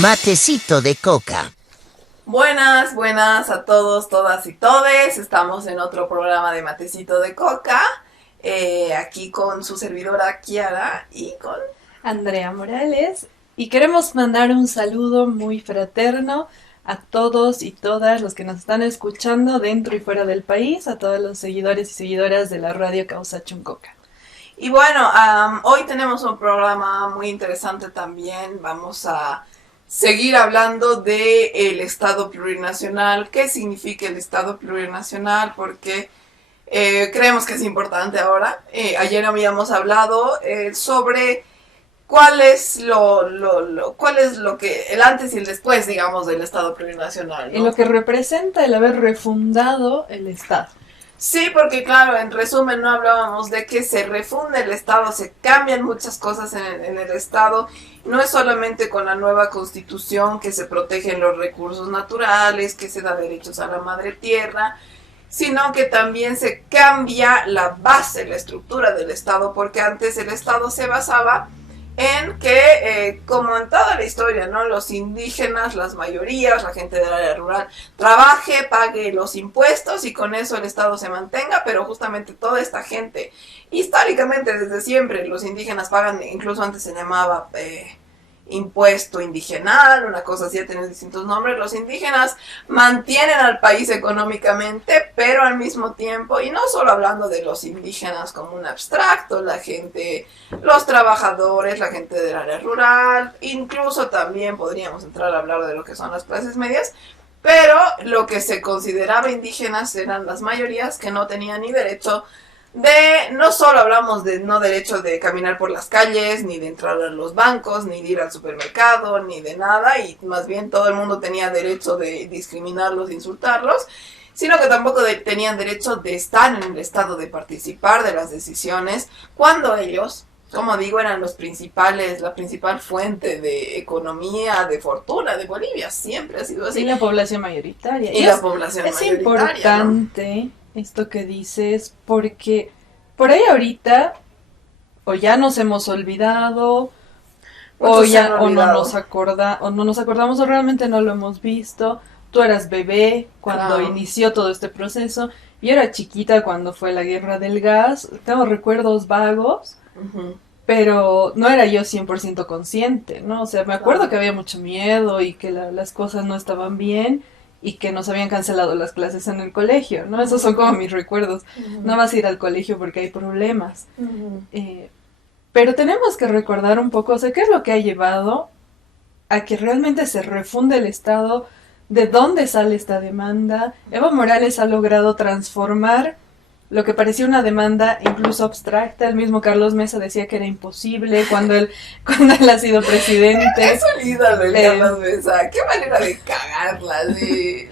Matecito de coca. Buenas, buenas a todos, todas y todes. Estamos en otro programa de Matecito de Coca. Aquí con su servidora Kiara y con Andrea Morales. Y queremos mandar un saludo muy fraterno a todos y todas los que nos están escuchando dentro y fuera del país, a todos los seguidores y seguidoras de la radio Causa Chuncoca. Y bueno, hoy tenemos un programa muy interesante también. Vamos a seguir hablando de el Estado plurinacional. ¿Qué significa el Estado plurinacional? Porque creemos que es importante ahora. Ayer habíamos hablado sobre cuál es lo que el antes y el después, digamos, del Estado plurinacional, ¿no? En lo que representa el haber refundado el Estado. Sí, porque claro, en resumen no hablábamos de que se refunde el Estado, se cambian muchas cosas en el Estado. No es solamente con la nueva Constitución que se protegen los recursos naturales, que se da derechos a la madre tierra, sino que también se cambia la base, la estructura del Estado, porque antes el Estado se basaba en que, como en toda la historia, ¿no? Los indígenas, las mayorías, la gente del área rural, trabaje, pague los impuestos y con eso el Estado se mantenga, pero justamente toda esta gente, históricamente desde siempre, los indígenas pagan, incluso antes se llamaba impuesto indigenal, una cosa así, tiene distintos nombres. Los indígenas mantienen al país económicamente, pero al mismo tiempo, y no solo hablando de los indígenas como un abstracto, la gente, los trabajadores, la gente del área rural, incluso también podríamos entrar a hablar de lo que son las clases medias, pero lo que se consideraba indígenas eran las mayorías que no tenían ni derecho de, no solo hablamos de no derecho de caminar por las calles, ni de entrar a los bancos, ni de ir al supermercado, ni de nada, y más bien todo el mundo tenía derecho de discriminarlos, insultarlos, sino que tampoco tenían derecho de estar en el Estado, de participar de las decisiones, cuando ellos, como digo, eran los principales, la principal fuente de economía, de fortuna de Bolivia, siempre ha sido así. Y la población mayoritaria. Y la población mayoritaria, es importante, ¿no?, esto que dices, porque por ahí ahorita o ya nos hemos olvidado o no nos acordamos o realmente no lo hemos visto. Tú eras bebé cuando inició todo este proceso, yo era chiquita cuando fue la guerra del gas, tengo recuerdos vagos, pero no era yo 100% consciente, ¿no? O sea, me acuerdo que había mucho miedo y que las cosas no estaban bien y que nos habían cancelado las clases en el colegio, ¿no? Esos son como mis recuerdos. No vas a ir al colegio porque hay problemas. Pero tenemos que recordar un poco, o sea, qué es lo que ha llevado a que realmente se refunde el Estado, de dónde sale esta demanda. Evo Morales ha logrado transformar lo que parecía una demanda incluso abstracta. El mismo Carlos Mesa decía que era imposible cuando él ha sido presidente. Es un ídolo el Carlos Mesa. Qué manera de cagarla, sí.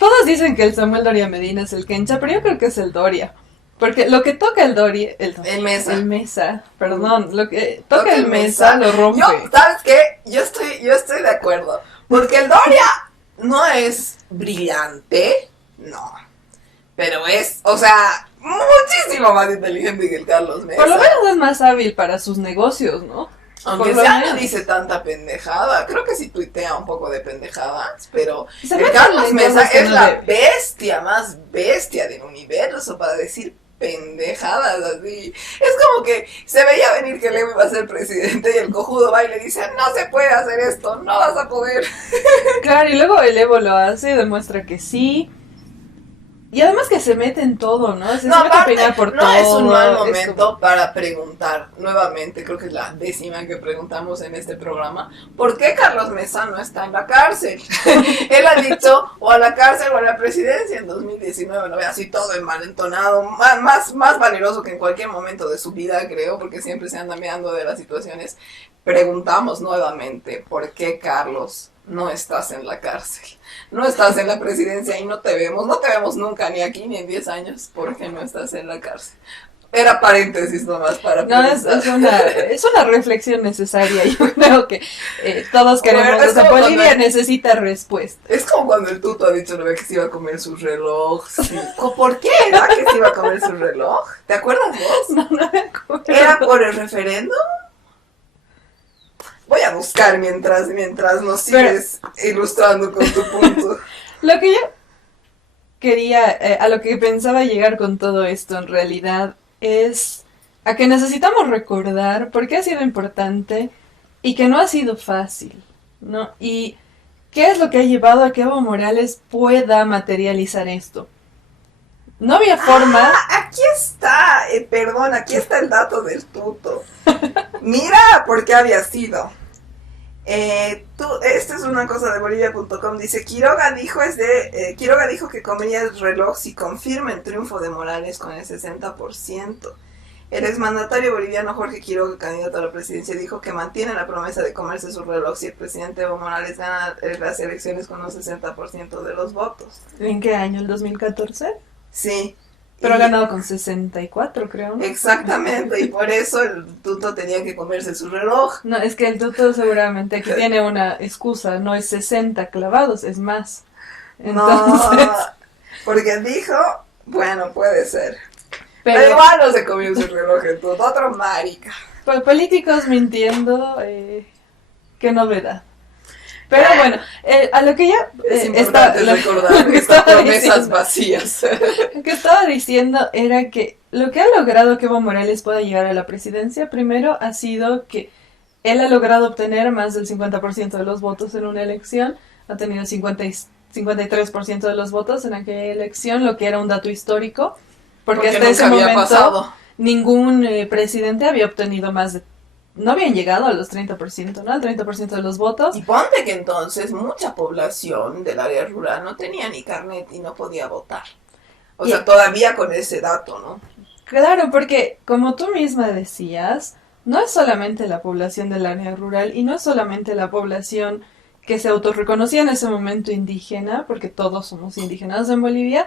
Todos dicen que el Samuel Doria Medina es el Kencha, pero yo creo que es el Doria. Porque lo que toca el Mesa, perdón, lo que toca el Mesa lo rompe. ¿Sabes qué? Yo estoy de acuerdo. Porque el Doria no es brillante, no. Pero es, o sea, muchísimo más inteligente que el Carlos Mesa. Por lo menos es más hábil para sus negocios, ¿no? Aunque ya no dice tanta pendejada. Creo que sí tuitea un poco de pendejadas, pero el Carlos Mesa es la bestia más bestia del universo para decir pendejadas así. Es como que se veía venir que Evo iba a ser presidente y el cojudo va y le dice, no se puede hacer esto, no vas a poder. Claro, y luego el Evo lo hace y demuestra que sí. Y además que se mete en todo, ¿no? Se mete a opinar por todo. No es un mal momento para preguntar, nuevamente, creo que es la 10ª que preguntamos en este programa, ¿por qué Carlos Mesa no está en la cárcel? Él ha dicho, o a la cárcel o a la presidencia en 2019, lo ve así todo envalentonado, más valeroso que en cualquier momento de su vida, creo, porque siempre se anda mirando de las situaciones. Preguntamos nuevamente, ¿por qué, Carlos, no estás en la cárcel? No estás en la presidencia y no te vemos nunca, ni aquí ni en 10 años, porque no estás en la cárcel. Era paréntesis nomás para preguntar. No, es una reflexión necesaria. Yo creo que todos queremos, o sea, Bolivia necesita respuesta. Es como cuando el Tuto ha dicho que se iba a comer su reloj. Sí. ¿Por qué era que se iba a comer su reloj? ¿Te acuerdas vos? No me acuerdo. ¿Era por el referéndum? Voy a buscar mientras nos sigues ilustrando con tu punto. Lo que yo quería, a lo que pensaba llegar con todo esto en realidad es a que necesitamos recordar por qué ha sido importante y que no ha sido fácil, ¿no? Y qué es lo que ha llevado a que Evo Morales pueda materializar esto. No había forma... Aquí está, aquí está el dato del tuto. Mira por qué había sido. Esta es una cosa de Bolivia.com. Dice, Quiroga dijo que comería el reloj si confirma el triunfo de Morales con el 60%. El exmandatario boliviano Jorge Quiroga, candidato a la presidencia, dijo que mantiene la promesa de comerse su reloj si el presidente Evo Morales gana las elecciones con un 60% de los votos. ¿En qué año? ¿El 2014? Sí. Pero ha ganado con 64, creo, ¿no? Exactamente, y por eso el tuto tenía que comerse su reloj. No, es que el tuto seguramente aquí tiene una excusa, no es 60 clavados, es más. Entonces... No, porque dijo, bueno, puede ser. Pero igual no se comió su reloj el tuto, otro marica. Políticos mintiendo, qué novedad. Pero bueno, a lo que ya... es importante recordar que estas promesas vacías. Lo que estaba diciendo era que lo que ha logrado que Evo Morales pueda llegar a la presidencia, primero ha sido que él ha logrado obtener más del 50% de los votos en una elección, ha tenido 53% de los votos en aquella elección, lo que era un dato histórico, porque hasta ese momento ningún presidente había obtenido más de... No habían llegado a los 30%, ¿no? Al 30% de los votos. Y ponte que entonces mucha población del área rural no tenía ni carnet y no podía votar. O sea, todavía con ese dato, ¿no? Claro, porque como tú misma decías, no es solamente la población del área rural y no es solamente la población que se autorreconocía en ese momento indígena, porque todos somos indígenas en Bolivia,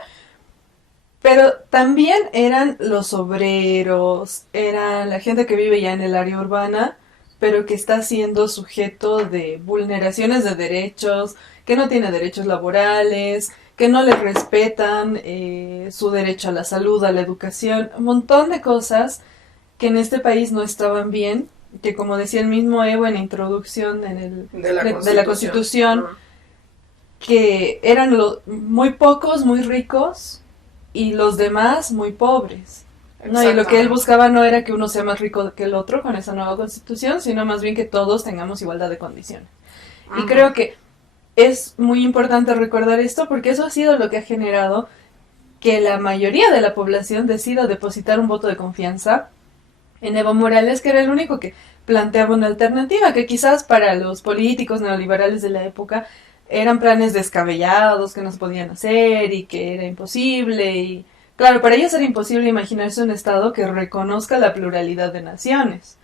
pero también eran los obreros, era la gente que vive ya en el área urbana, pero que está siendo sujeto de vulneraciones de derechos, que no tiene derechos laborales, que no le respetan su derecho a la salud, a la educación, un montón de cosas que en este país no estaban bien, que como decía el mismo Evo en la introducción de la Constitución, que eran muy pocos, muy ricos, y los demás muy pobres, ¿no? Y lo que él buscaba no era que uno sea más rico que el otro con esa nueva constitución, sino más bien que todos tengamos igualdad de condiciones. Y creo que es muy importante recordar esto porque eso ha sido lo que ha generado que la mayoría de la población decida depositar un voto de confianza en Evo Morales, que era el único que planteaba una alternativa, que quizás para los políticos neoliberales de la época eran planes descabellados que no se podían hacer y que era imposible. Y claro, para ellos era imposible imaginarse un Estado que reconozca la pluralidad de naciones.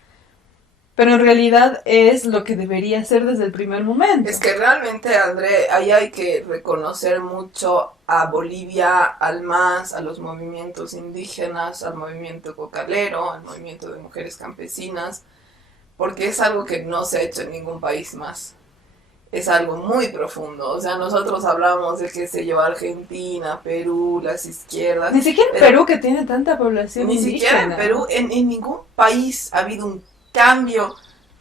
Pero en realidad es lo que debería ser desde el primer momento. Es que realmente, André, ahí hay que reconocer mucho a Bolivia, al MAS, a los movimientos indígenas, al movimiento cocalero, al movimiento de mujeres campesinas, porque es algo que no se ha hecho en ningún país más. Es algo muy profundo, o sea, nosotros hablamos de, qué sé yo, Argentina, Perú, las izquierdas. Ni siquiera en Perú, que tiene tanta población ni indígena. Siquiera en Perú, en ningún país ha habido un cambio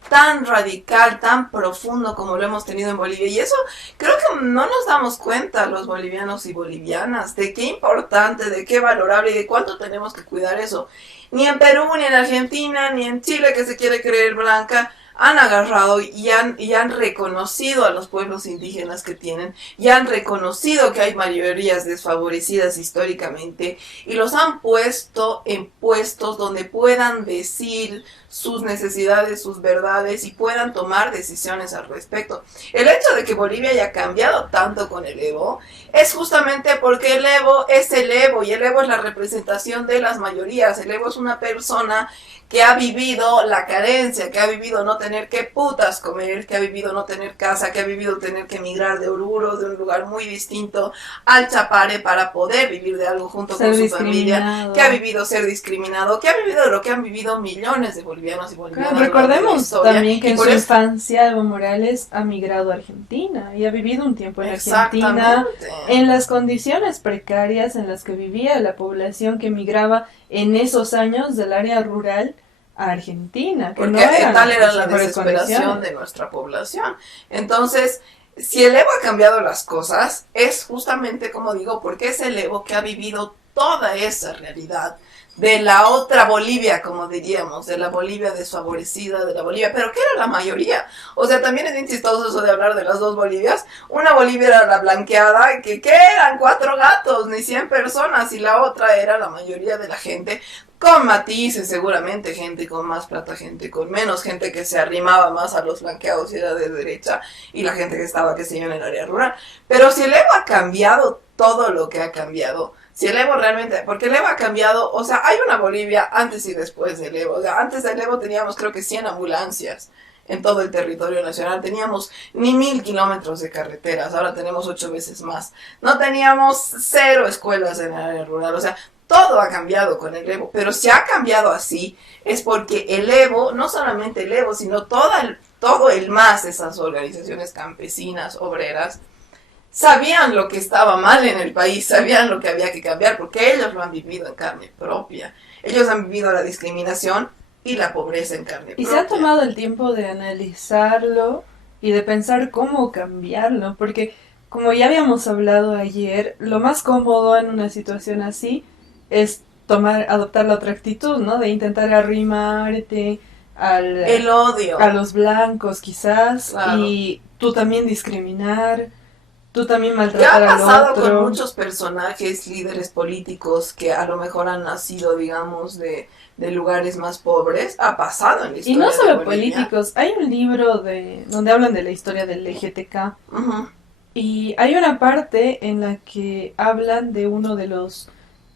tan radical, tan profundo como lo hemos tenido en Bolivia. Y eso creo que no nos damos cuenta los bolivianos y bolivianas de qué importante, de qué valorable y de cuánto tenemos que cuidar eso. Ni en Perú, ni en Argentina, ni en Chile, que se quiere creer blanca, han agarrado y han reconocido a los pueblos indígenas que tienen, y han reconocido que hay mayorías desfavorecidas históricamente, y los han puesto en puestos donde puedan decir sus necesidades, sus verdades, y puedan tomar decisiones al respecto. El hecho de que Bolivia haya cambiado tanto con el Evo es justamente porque el Evo es el Evo, y el Evo es la representación de las mayorías. El Evo es una persona que ha vivido la carencia, que ha vivido no tener que putas comer, que ha vivido no tener casa, que ha vivido tener que emigrar de Oruro, de un lugar muy distinto al Chapare, para poder vivir de algo junto con su familia, que ha vivido ser discriminado, que ha vivido lo que han vivido millones de bolivianos y bolivianas. Claro, recordemos también que en su infancia Evo Morales ha migrado a Argentina y ha vivido un tiempo en Argentina en las condiciones precarias en las que vivía la población que migraba en esos años del área rural a Argentina, que porque no eran tal era las la mejores desesperación condiciones. de nuestra población. Entonces, si el Evo ha cambiado las cosas, es justamente, como digo, porque es el Evo que ha vivido toda esa realidad de la otra Bolivia, como diríamos, de la Bolivia desfavorecida, de la Bolivia, pero que era la mayoría. O sea, también es bien chistoso eso de hablar de las dos Bolivias. Una Bolivia era la blanqueada, que eran 4 gatos, ni 100 personas, y la otra era la mayoría de la gente, con matices seguramente, gente con más plata, gente con menos, gente que se arrimaba más a los blanqueados y era de derecha, y la gente que estaba, qué sé yo, en el área rural. Pero si el Evo ha cambiado todo lo que ha cambiado, si el Evo realmente, porque el Evo ha cambiado, o sea, hay una Bolivia antes y después del Evo. O sea, antes del Evo teníamos creo que 100 ambulancias en todo el territorio nacional. Teníamos ni 1000 kilómetros de carreteras, ahora tenemos 8 veces más. No teníamos 0 escuelas en el área rural, o sea, todo ha cambiado con el Evo. Pero si ha cambiado así, es porque el Evo, no solamente el Evo, sino todo el MAS, esas organizaciones campesinas, obreras, sabían lo que estaba mal en el país, sabían lo que había que cambiar, porque ellos lo han vivido en carne propia. Ellos han vivido la discriminación y la pobreza en carne propia. Y se ha tomado el tiempo de analizarlo y de pensar cómo cambiarlo, porque como ya habíamos hablado ayer, lo más cómodo en una situación así es adoptar la otra actitud, ¿no? De intentar arrimarte el odio a los blancos quizás, claro. Y tú también discriminar. Tú también ¿Qué maltratar ha pasado al otro? con muchos personajes, líderes políticos que a lo mejor han nacido, digamos, de lugares más pobres? Ha pasado en la historia. Y no de solo Bolivia. políticos, hay un libro donde hablan de la historia del LGTK. Y hay una parte en la que hablan de uno de los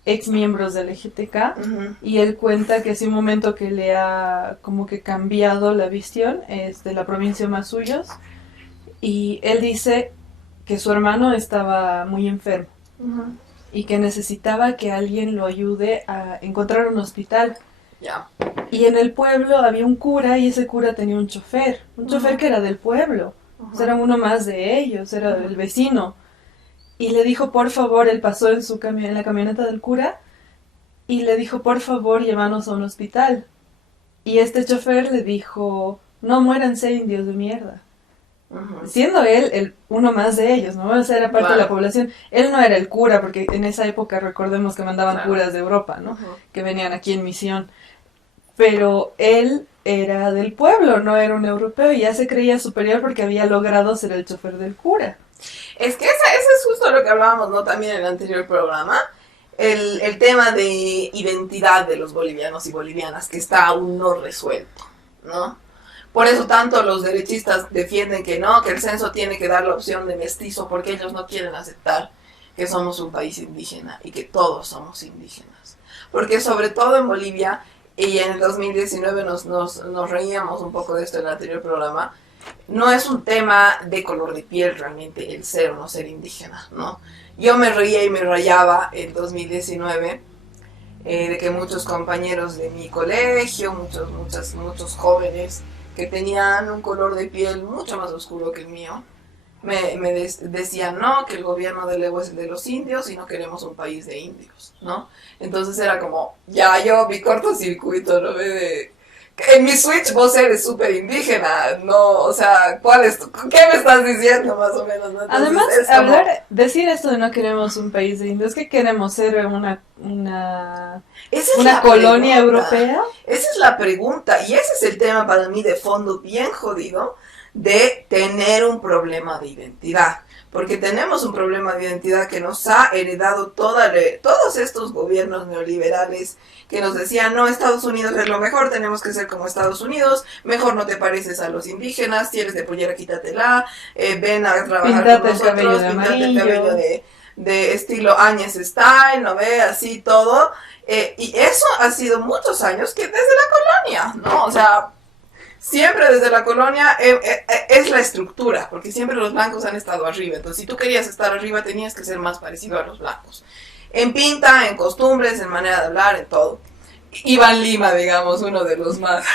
ex miembros del LGTK y él cuenta que es un momento que le ha como que cambiado la visión, es de la provincia Masuyos, y él dice que su hermano estaba muy enfermo y que necesitaba que alguien lo ayude a encontrar un hospital. Y en el pueblo había un cura y ese cura tenía un chofer que era del pueblo, o sea, era uno más de ellos, era el vecino. Y le dijo, por favor, él pasó en la camioneta del cura y le dijo, por favor, llévanos a un hospital. Y este chofer le dijo, no muéranse, indios de mierda. Siendo él uno más de ellos, ¿no? O sea, era parte de la población. Él no era el cura, porque en esa época recordemos que mandaban curas de Europa, ¿no? Que venían aquí en misión. Pero él era del pueblo, no era un europeo, y ya se creía superior porque había logrado ser el chofer del cura. Es que eso es justo lo que hablábamos, ¿no? También en el anterior programa. El tema de identidad de los bolivianos y bolivianas, que está aún no resuelto, ¿no? Por eso tanto los derechistas defienden que no, que el censo tiene que dar la opción de mestizo, porque ellos no quieren aceptar que somos un país indígena y que todos somos indígenas. Porque sobre todo en Bolivia, y en el 2019 nos reíamos un poco de esto en el anterior programa, no es un tema de color de piel realmente el ser o no ser indígena, ¿no? Yo me reía y me rayaba en 2019 de que muchos compañeros de mi colegio, muchos jóvenes que tenían un color de piel mucho más oscuro que el mío, me decían, no, que el gobierno del Evo es el de los indios y no queremos un país de indios, ¿no? Entonces era como, ya yo, mi cortocircuito, ¿no? En mi Switch vos eres súper indígena, ¿no? O sea, ¿qué me estás diciendo más o menos? ¿No? Entonces, además, decir esto de no queremos un país de indios, que queremos ser una colonia europea. Esa es la pregunta, y ese es el tema para mí de fondo bien jodido, de tener un problema de identidad. Porque tenemos un problema de identidad que nos ha heredado todos estos gobiernos neoliberales que nos decían, no, Estados Unidos es lo mejor, tenemos que ser como Estados Unidos, mejor no te pareces a los indígenas, si eres de pollera quítatela, ven a trabajar con nosotros, pintate el cabello de estilo Áñez Style, ¿no ve? Así todo. Y eso ha sido muchos años que desde la colonia, ¿no? O sea, siempre desde la colonia es la estructura, porque siempre los blancos han estado arriba. Entonces, si tú querías estar arriba, tenías que ser más parecido a los blancos. En pinta, en costumbres, en manera de hablar, en todo. Iván Lima, digamos, uno de los mejores.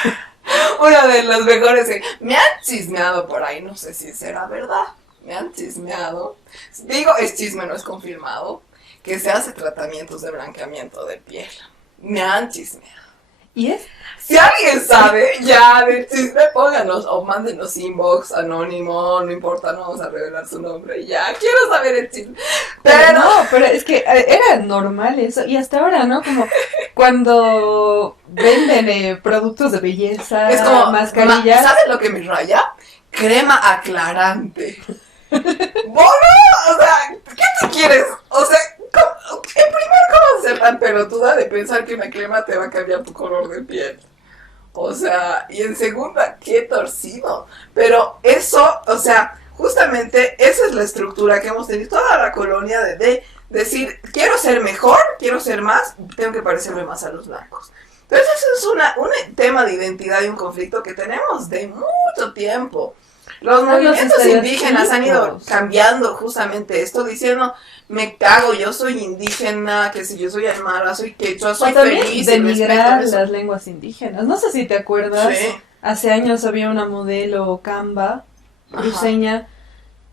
Me han chismeado por ahí, no sé si será verdad. Me han chismeado. Digo, es chisme, no es confirmado, que se hace tratamientos de blanqueamiento de piel. Me han chismeado. ¿Y es? Si alguien sabe, ya del chisme, pónganos o mándenos inbox anónimo, no importa, no vamos a revelar su nombre, ya, quiero saber el chisme. Pero no, pero es que era normal eso, y hasta ahora, ¿no? Como cuando venden productos de belleza, es como, mascarillas. ¿sabes lo que me raya? Crema aclarante. ¡Bono! O sea, ¿qué tú quieres? O sea, en primer, ¿cómo ser tan pelotuda de pensar que una crema te va a cambiar tu color de piel? O sea, y en segunda, qué torcido. Pero eso, o sea, justamente esa es la estructura que hemos tenido toda la colonia de decir, quiero ser mejor, quiero ser más, tengo que parecerme más a los blancos. Entonces eso es un tema de identidad y un conflicto que tenemos de mucho tiempo. Los movimientos indígenas han ido cambiando justamente esto, diciendo, me cago, yo soy indígena, que si yo soy aymara, soy quechua, soy feliz. Denigrar las lenguas indígenas. No sé si te acuerdas, sí. Hace años había una modelo Camba, cruceña,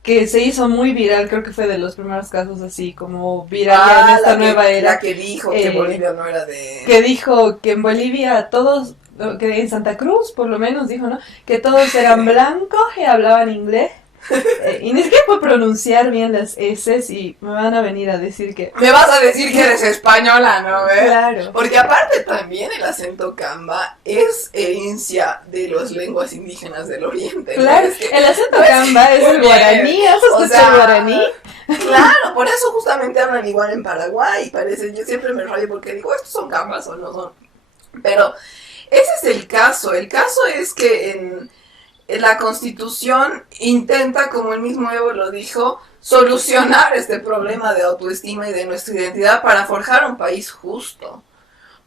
que se hizo muy viral, creo que fue de los primeros casos así, como viral en esta nueva era. La que dijo que Bolivia no era de... Que dijo que en Bolivia todos, que en Santa Cruz por lo menos dijo, ¿no? Que todos eran blancos y hablaban inglés. Y ni siquiera puedo pronunciar bien las S's y me van a venir a decir que... Me vas a decir que eres española, ¿no? Claro. Porque aparte también el acento Camba es herencia de las lenguas indígenas del oriente. Claro, ¿no? Es que, el acento Camba es el guaraní, ¿has escuchado el guaraní? Claro, por eso justamente hablan igual en Paraguay, parece. Yo siempre me rayo porque digo, ¿estos son Cambas o no son? Pero ese es el caso es que en la Constitución intenta, como el mismo Evo lo dijo, solucionar este problema de autoestima y de nuestra identidad para forjar un país justo.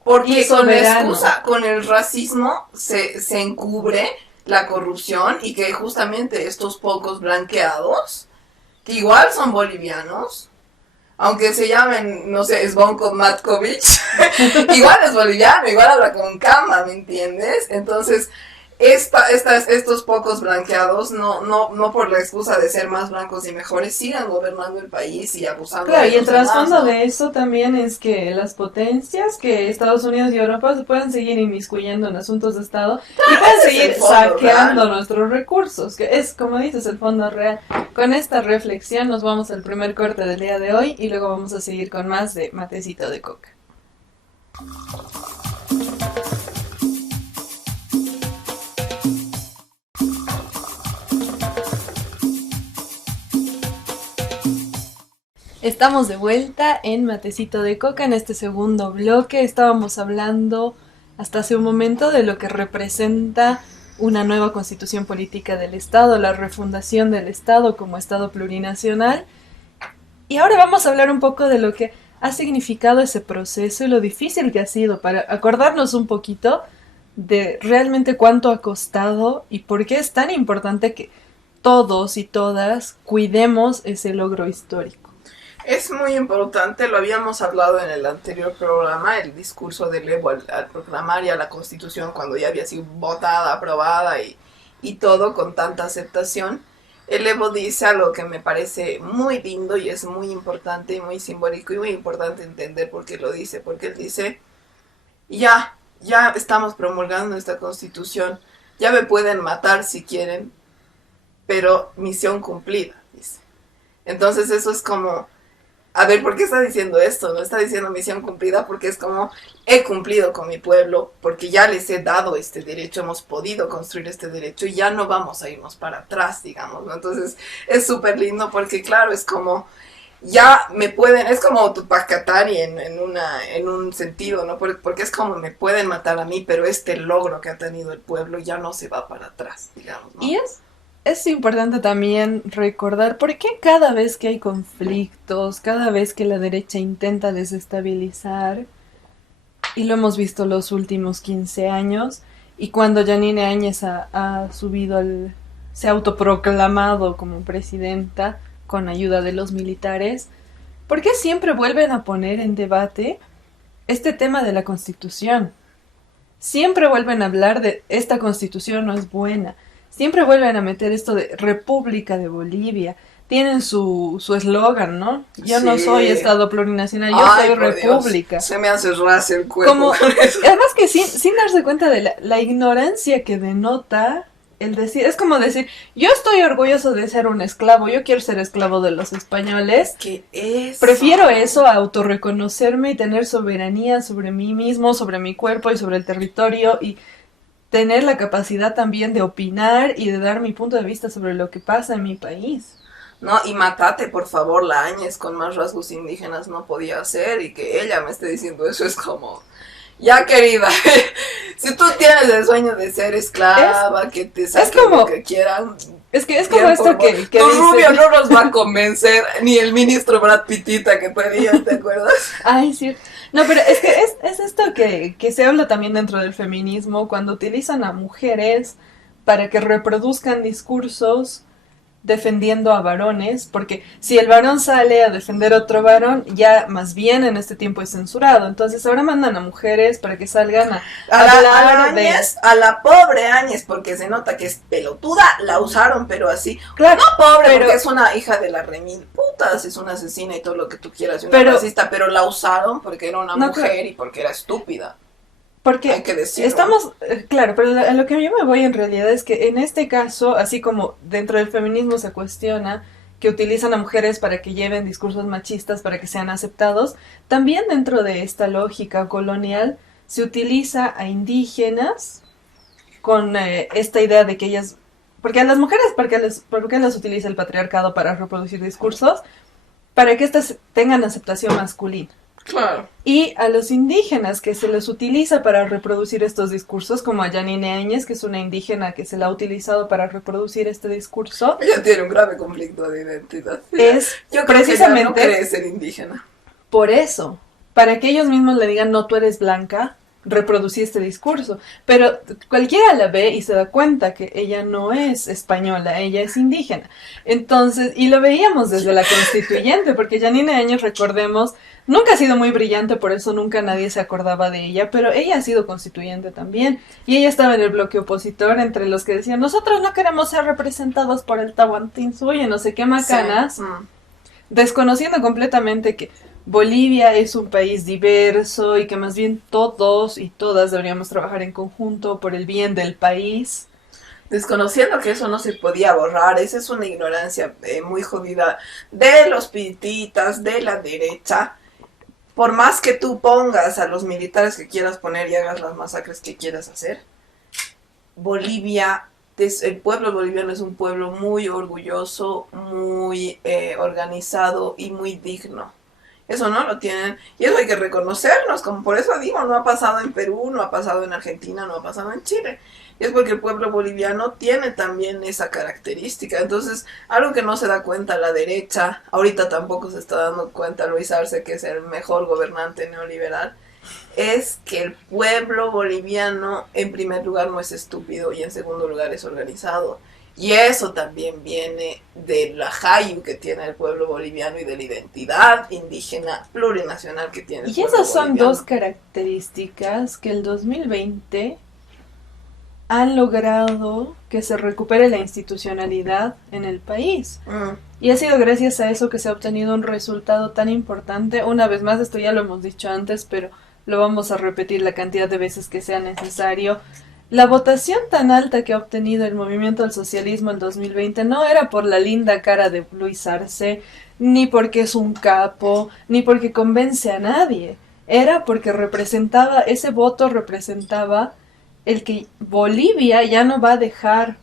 Porque con la excusa, con el racismo se encubre la corrupción y que justamente estos pocos blanqueados, que igual son bolivianos, aunque se llamen, no sé, Zvonko Matkovic, igual es boliviano, igual habla con Camba, ¿me entiendes? Entonces... estos pocos blanqueados, no por la excusa de ser más blancos y mejores, sigan gobernando el país y abusando. Claro, y el trasfondo de eso también es que las potencias, que Estados Unidos y Europa se puedan seguir inmiscuyendo en asuntos de Estado y puedan seguir saqueando nuestros recursos, que es, como dices, el fondo real. Con esta reflexión nos vamos al primer corte del día de hoy y luego vamos a seguir con más de Matecito de Coca. Estamos de vuelta en Matecito de Coca en este segundo bloque. Estábamos hablando hasta hace un momento de lo que representa una nueva constitución política del Estado, la refundación del Estado como Estado plurinacional. Y ahora vamos a hablar un poco de lo que ha significado ese proceso y lo difícil que ha sido para acordarnos un poquito de realmente cuánto ha costado y por qué es tan importante que todos y todas cuidemos ese logro histórico. Es muy importante, lo habíamos hablado en el anterior programa, el discurso de Evo al proclamar ya la Constitución cuando ya había sido votada, aprobada y todo con tanta aceptación. El Evo dice algo que me parece muy lindo y es muy importante y muy simbólico y muy importante entender por qué lo dice, porque él dice, ya estamos promulgando esta Constitución, ya me pueden matar si quieren, pero misión cumplida, dice. Entonces eso es como... A ver, ¿por qué está diciendo esto? No está diciendo misión cumplida porque es como he cumplido con mi pueblo, porque ya les he dado este derecho, hemos podido construir este derecho y ya no vamos a irnos para atrás, digamos, ¿no? Entonces es súper lindo porque claro, es como ya me pueden, es como Tupac Katari en un sentido, ¿no? Porque es como me pueden matar a mí, pero este logro que ha tenido el pueblo ya no se va para atrás, digamos, ¿no? Y es importante también recordar por qué cada vez que hay conflictos, cada vez que la derecha intenta desestabilizar, y lo hemos visto los últimos 15 años, y cuando Yanine Áñez ha subido se ha autoproclamado como presidenta con ayuda de los militares, ¿por qué siempre vuelven a poner en debate este tema de la Constitución? Siempre vuelven a hablar de esta Constitución no es buena. Siempre vuelven a meter esto de República de Bolivia. tienen su eslogan, ¿no? Yo Sí. no soy Estado plurinacional, yo Ay, soy por república. Dios, se me hace ras el cuerpo. Como, con eso. además que sin darse cuenta de la ignorancia que denota el decir, es como decir, yo estoy orgulloso de ser un esclavo, yo quiero ser esclavo de los españoles. ¿Qué es? Prefiero eso a autorreconocerme y tener soberanía sobre mí mismo, sobre mi cuerpo y sobre el territorio y tener la capacidad también de opinar y de dar mi punto de vista sobre lo que pasa en mi país. No, y Matate, por favor, la Áñez con más rasgos indígenas no podía hacer, y que ella me esté diciendo eso es como, ya querida, si tú tienes el sueño de ser esclava, que te saquen como- lo que quieran. Es que es como bien, esto por que favor. dice... Tu rubio no nos va a convencer, ni el ministro Brad Pittita que pedía, ¿te acuerdas? Ay, sí. No, pero es que es esto que se habla también dentro del feminismo, cuando utilizan a mujeres para que reproduzcan discursos defendiendo a varones, porque si el varón sale a defender a otro varón, ya más bien en este tiempo es censurado. Entonces ahora mandan a mujeres para que salgan a A la hablar de... Áñez, a la pobre Áñez, porque se nota que es pelotuda, la usaron, pero así. Claro, No pobre, pero- porque es una hija de la remil putas, es una asesina y todo lo que tú quieras, y una Pero- racista, pero la usaron porque era una No, mujer claro. y porque era estúpida. Porque Hay que decirlo. estamos, claro, pero a lo que yo me voy en realidad es que en este caso, así como dentro del feminismo se cuestiona que utilizan a mujeres para que lleven discursos machistas para que sean aceptados, también dentro de esta lógica colonial se utiliza a indígenas con esta idea de que ellas, porque a las mujeres, ¿por qué las utiliza el patriarcado para reproducir discursos? Para que éstas tengan aceptación masculina. Claro. Y a los indígenas que se les utiliza para reproducir estos discursos, como a Yanine Áñez, que es una indígena que se la ha utilizado para reproducir este discurso, Ella tiene un grave conflicto de identidad. es Yo creo precisamente que ella no quiere ser indígena. por eso, para que ellos mismos le digan, no, tú eres blanca, reproducí este discurso. Pero cualquiera la ve y se da cuenta que ella no es española, ella es indígena. Entonces, y lo veíamos desde la constituyente, porque Yanine Áñez, recordemos, nunca ha sido muy brillante, por eso nunca nadie se acordaba de ella, pero ella ha sido constituyente también. Y ella estaba en el bloque opositor entre los que decían, nosotros no queremos ser representados por el Tahuantinsuyo, no sé qué macanas, Sí. desconociendo completamente que Bolivia es un país diverso y que más bien todos y todas deberíamos trabajar en conjunto por el bien del país. Desconociendo que eso no se podía borrar, esa es una ignorancia muy jodida de los pititas, de la derecha. Por más que tú pongas a los militares que quieras poner y hagas las masacres que quieras hacer, Bolivia, el pueblo boliviano es un pueblo muy orgulloso, muy organizado y muy digno. Eso no lo tienen, y eso hay que reconocernos, como por eso digo, no ha pasado en Perú, no ha pasado en Argentina, no ha pasado en Chile. Y es porque el pueblo boliviano tiene también esa característica. Entonces, algo que no se da cuenta la derecha, ahorita tampoco se está dando cuenta Luis Arce, que es el mejor gobernante neoliberal, es que el pueblo boliviano, en primer lugar, no es estúpido y en segundo lugar es organizado. Y eso también viene de la jayu que tiene el pueblo boliviano y de la identidad indígena plurinacional que tiene el Y pueblo esas son boliviano. dos características que el 2020 han logrado que se recupere la institucionalidad en el país. Y ha sido gracias a eso que se ha obtenido un resultado tan importante. Una vez más, esto ya lo hemos dicho antes, pero lo vamos a repetir la cantidad de veces que sea necesario. La votación tan alta que ha obtenido el movimiento al socialismo en 2020 no era por la linda cara de Luis Arce, ni porque es un capo, ni porque convence a nadie. Era porque ese voto representaba el que Bolivia ya no va a dejar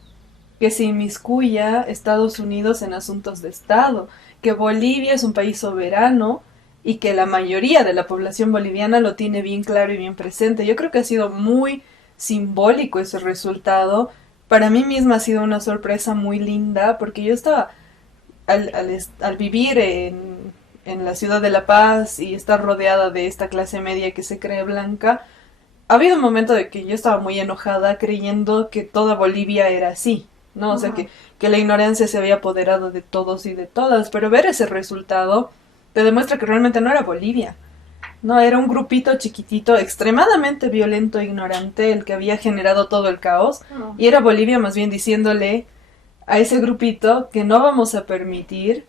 que se inmiscuya Estados Unidos en asuntos de Estado, que Bolivia es un país soberano y que la mayoría de la población boliviana lo tiene bien claro y bien presente. Yo creo que ha sido muy simbólico ese resultado. Para mí misma ha sido una sorpresa muy linda, porque yo estaba, al vivir en la ciudad de La Paz y estar rodeada de esta clase media que se cree blanca, ha habido un momento de que yo estaba muy enojada creyendo que toda Bolivia era así, ¿no? O sea, que la ignorancia se había apoderado de todos y de todas, pero ver ese resultado te demuestra que realmente no era Bolivia. No, era un grupito chiquitito, extremadamente violento e ignorante, el que había generado todo el caos. Y era Bolivia más bien diciéndole a ese grupito que no vamos a permitir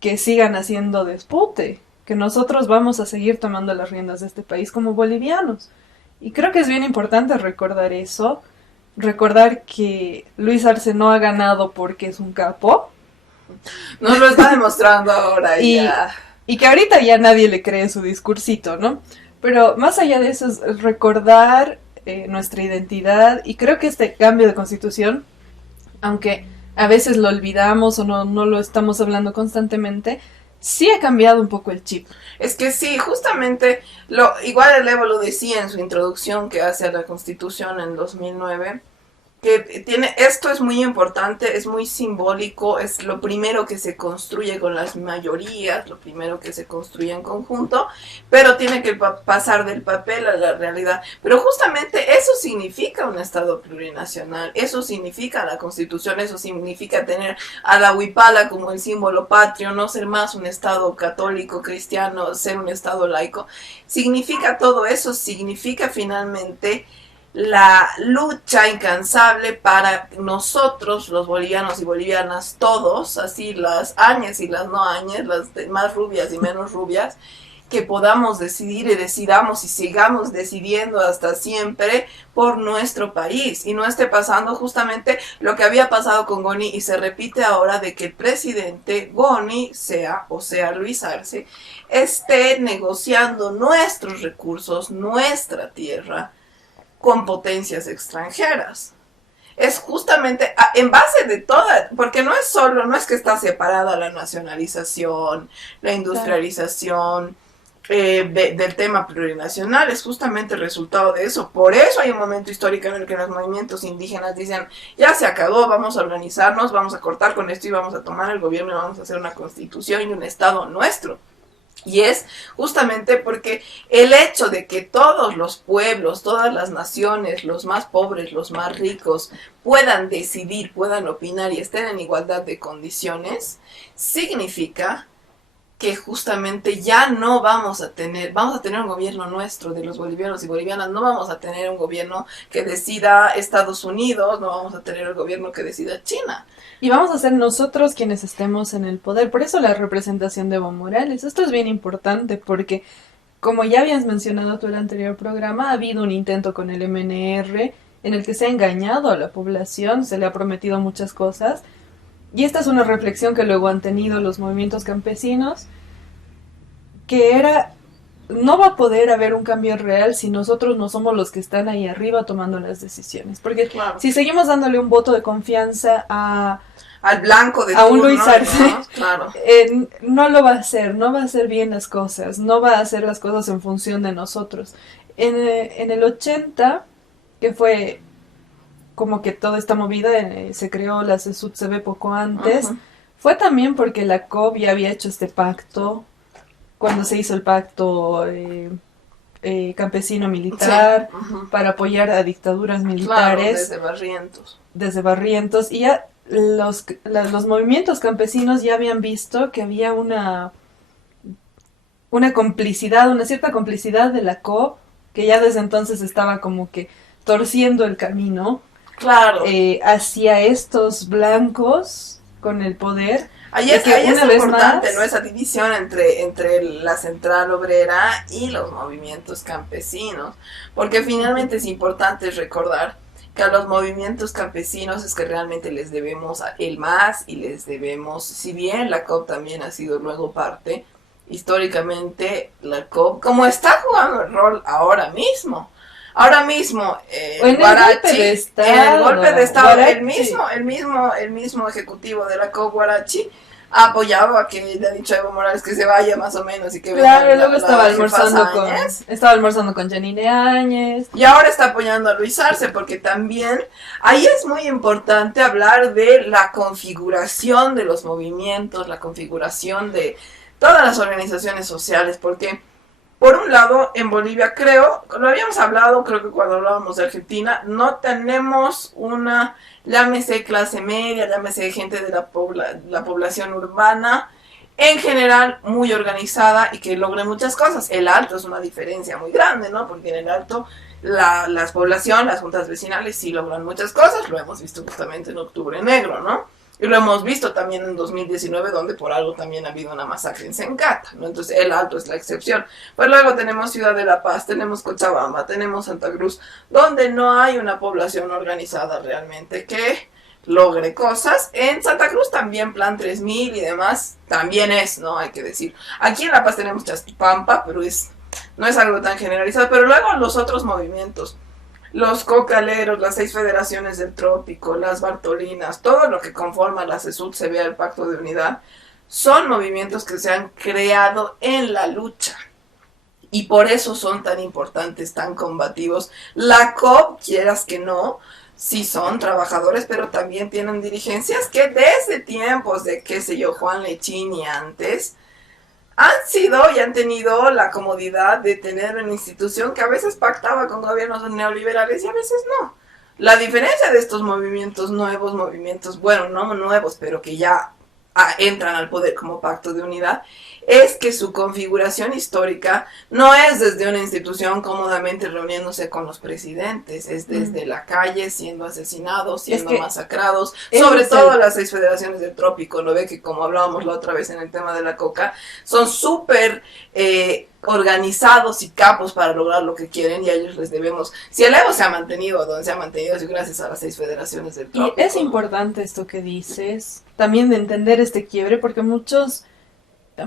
que sigan haciendo despute, que nosotros vamos a seguir tomando las riendas de este país como bolivianos. Y creo que es bien importante recordar eso, recordar que Luis Arce no ha ganado porque es un capo. Nos lo está demostrando ahora ya. Y que ahorita ya nadie le cree su discursito, ¿no? Pero más allá de eso es recordar nuestra identidad, y creo que este cambio de constitución, aunque a veces lo olvidamos o no lo estamos hablando constantemente, sí ha cambiado un poco el chip. Es que sí, justamente, igual el Evo lo decía en su introducción que hace a la Constitución en 2009, que esto es muy importante, es muy simbólico, es lo primero que se construye con las mayorías, lo primero que se construye en conjunto, pero tiene que pasar del papel a la realidad. Pero justamente eso significa un Estado plurinacional, eso significa la Constitución, eso significa tener a la huipala como el símbolo patrio, no ser más un Estado católico, cristiano, ser un Estado laico. Significa todo eso, significa finalmente la lucha incansable para nosotros, los bolivianos y bolivianas, todos, así las añes y las no añes, las más rubias y menos rubias, que podamos decidir y decidamos y sigamos decidiendo hasta siempre por nuestro país y no esté pasando justamente lo que había pasado con Goni y se repite ahora, de que el presidente Goni, sea Luis Arce, esté negociando nuestros recursos, nuestra tierra, con potencias extranjeras. Es justamente en base de toda, porque no es que está separada la nacionalización, la industrialización del tema plurinacional, es justamente el resultado de eso. Por eso hay un momento histórico en el que los movimientos indígenas dicen, ya se acabó, vamos a organizarnos, vamos a cortar con esto y vamos a tomar el gobierno y vamos a hacer una constitución y un estado nuestro. Y es justamente porque el hecho de que todos los pueblos, todas las naciones, los más pobres, los más ricos, puedan decidir, puedan opinar y estén en igualdad de condiciones, significa que justamente ya no vamos a tener un gobierno nuestro de los bolivianos y bolivianas, no vamos a tener un gobierno que decida Estados Unidos, no vamos a tener el gobierno que decida China. Y vamos a ser nosotros quienes estemos en el poder. Por eso la representación de Evo Morales. Esto es bien importante porque, como ya habías mencionado tú en el anterior programa, ha habido un intento con el MNR en el que se ha engañado a la población, se le ha prometido muchas cosas. Y esta es una reflexión que luego han tenido los movimientos campesinos, que era, no va a poder haber un cambio real si nosotros no somos los que están ahí arriba tomando las decisiones. Porque claro, si seguimos dándole un voto de confianza al blanco de a un Luis Arce, ¿no? Claro. No lo va a hacer, no va a hacer bien las cosas, no va a hacer las cosas en función de nosotros. En el 80, que fue como que toda esta movida, se creó la CESUD-CB poco antes, fue también porque la COP ya había hecho este pacto, cuando se hizo el pacto campesino-militar, sí, para apoyar a dictaduras militares. Claro, desde Barrientos, y ya los movimientos campesinos ya habían visto que había una complicidad, una cierta complicidad de la COP, que ya desde entonces estaba como que torciendo el camino, claro, hacia estos blancos con el poder. Ahí es importante, ¿no? Esa división entre la central obrera y los movimientos campesinos, porque finalmente es importante recordar que a los movimientos campesinos es que realmente les debemos el MAS y les debemos, si bien la COP también ha sido luego parte, históricamente la COP, como está jugando el rol ahora mismo, en Guarachi, en el golpe de Estado, Guarachi, el mismo ejecutivo de la COP, Guarachi, ha apoyado a que le ha dicho a Evo Morales que se vaya más o menos y que claro, luego estaba almorzando con Janine Áñez y ahora está apoyando a Luis Arce, porque también ahí es muy importante hablar de la configuración de los movimientos, la configuración de todas las organizaciones sociales, porque por un lado, en Bolivia lo habíamos hablado, creo que cuando hablábamos de Argentina, no tenemos una, llámese clase media, llámese gente de la población urbana, en general muy organizada y que logre muchas cosas. El Alto es una diferencia muy grande, ¿no? Porque en el Alto las poblaciones, las juntas vecinales sí logran muchas cosas, lo hemos visto justamente en Octubre Negro, ¿no? Y lo hemos visto también en 2019, donde por algo también ha habido una masacre en Sencata, ¿no? Entonces el Alto es la excepción. Pues luego tenemos Ciudad de la Paz, tenemos Cochabamba, tenemos Santa Cruz, donde no hay una población organizada realmente que logre cosas. En Santa Cruz también Plan 3000 y demás, también es, ¿no? Hay que decir. Aquí en La Paz tenemos Chastipampa, pero no es algo tan generalizado. Pero luego los otros movimientos, los cocaleros, las 6 federaciones del trópico, las Bartolinas, todo lo que conforma la CESUD, se vea el Pacto de Unidad, son movimientos que se han creado en la lucha. Y por eso son tan importantes, tan combativos. La COP, quieras que no, sí son trabajadores, pero también tienen dirigencias que desde tiempos de, qué sé yo, Juan Lechín y antes, han sido y han tenido la comodidad de tener una institución que a veces pactaba con gobiernos neoliberales y a veces no. La diferencia de estos movimientos nuevos, bueno, no nuevos, pero que ya entran al poder como pacto de unidad, es que su configuración histórica no es desde una institución cómodamente reuniéndose con los presidentes, es desde la calle, siendo asesinados, siendo masacrados, sobre todo las 6 federaciones del trópico, ¿no ve? Que como hablábamos la otra vez en el tema de la coca, son súper organizados y capos para lograr lo que quieren, y a ellos les debemos. Si el Evo se ha mantenido donde se ha mantenido, es gracias a las 6 federaciones del trópico. Y es importante esto que dices, también de entender este quiebre, porque muchos,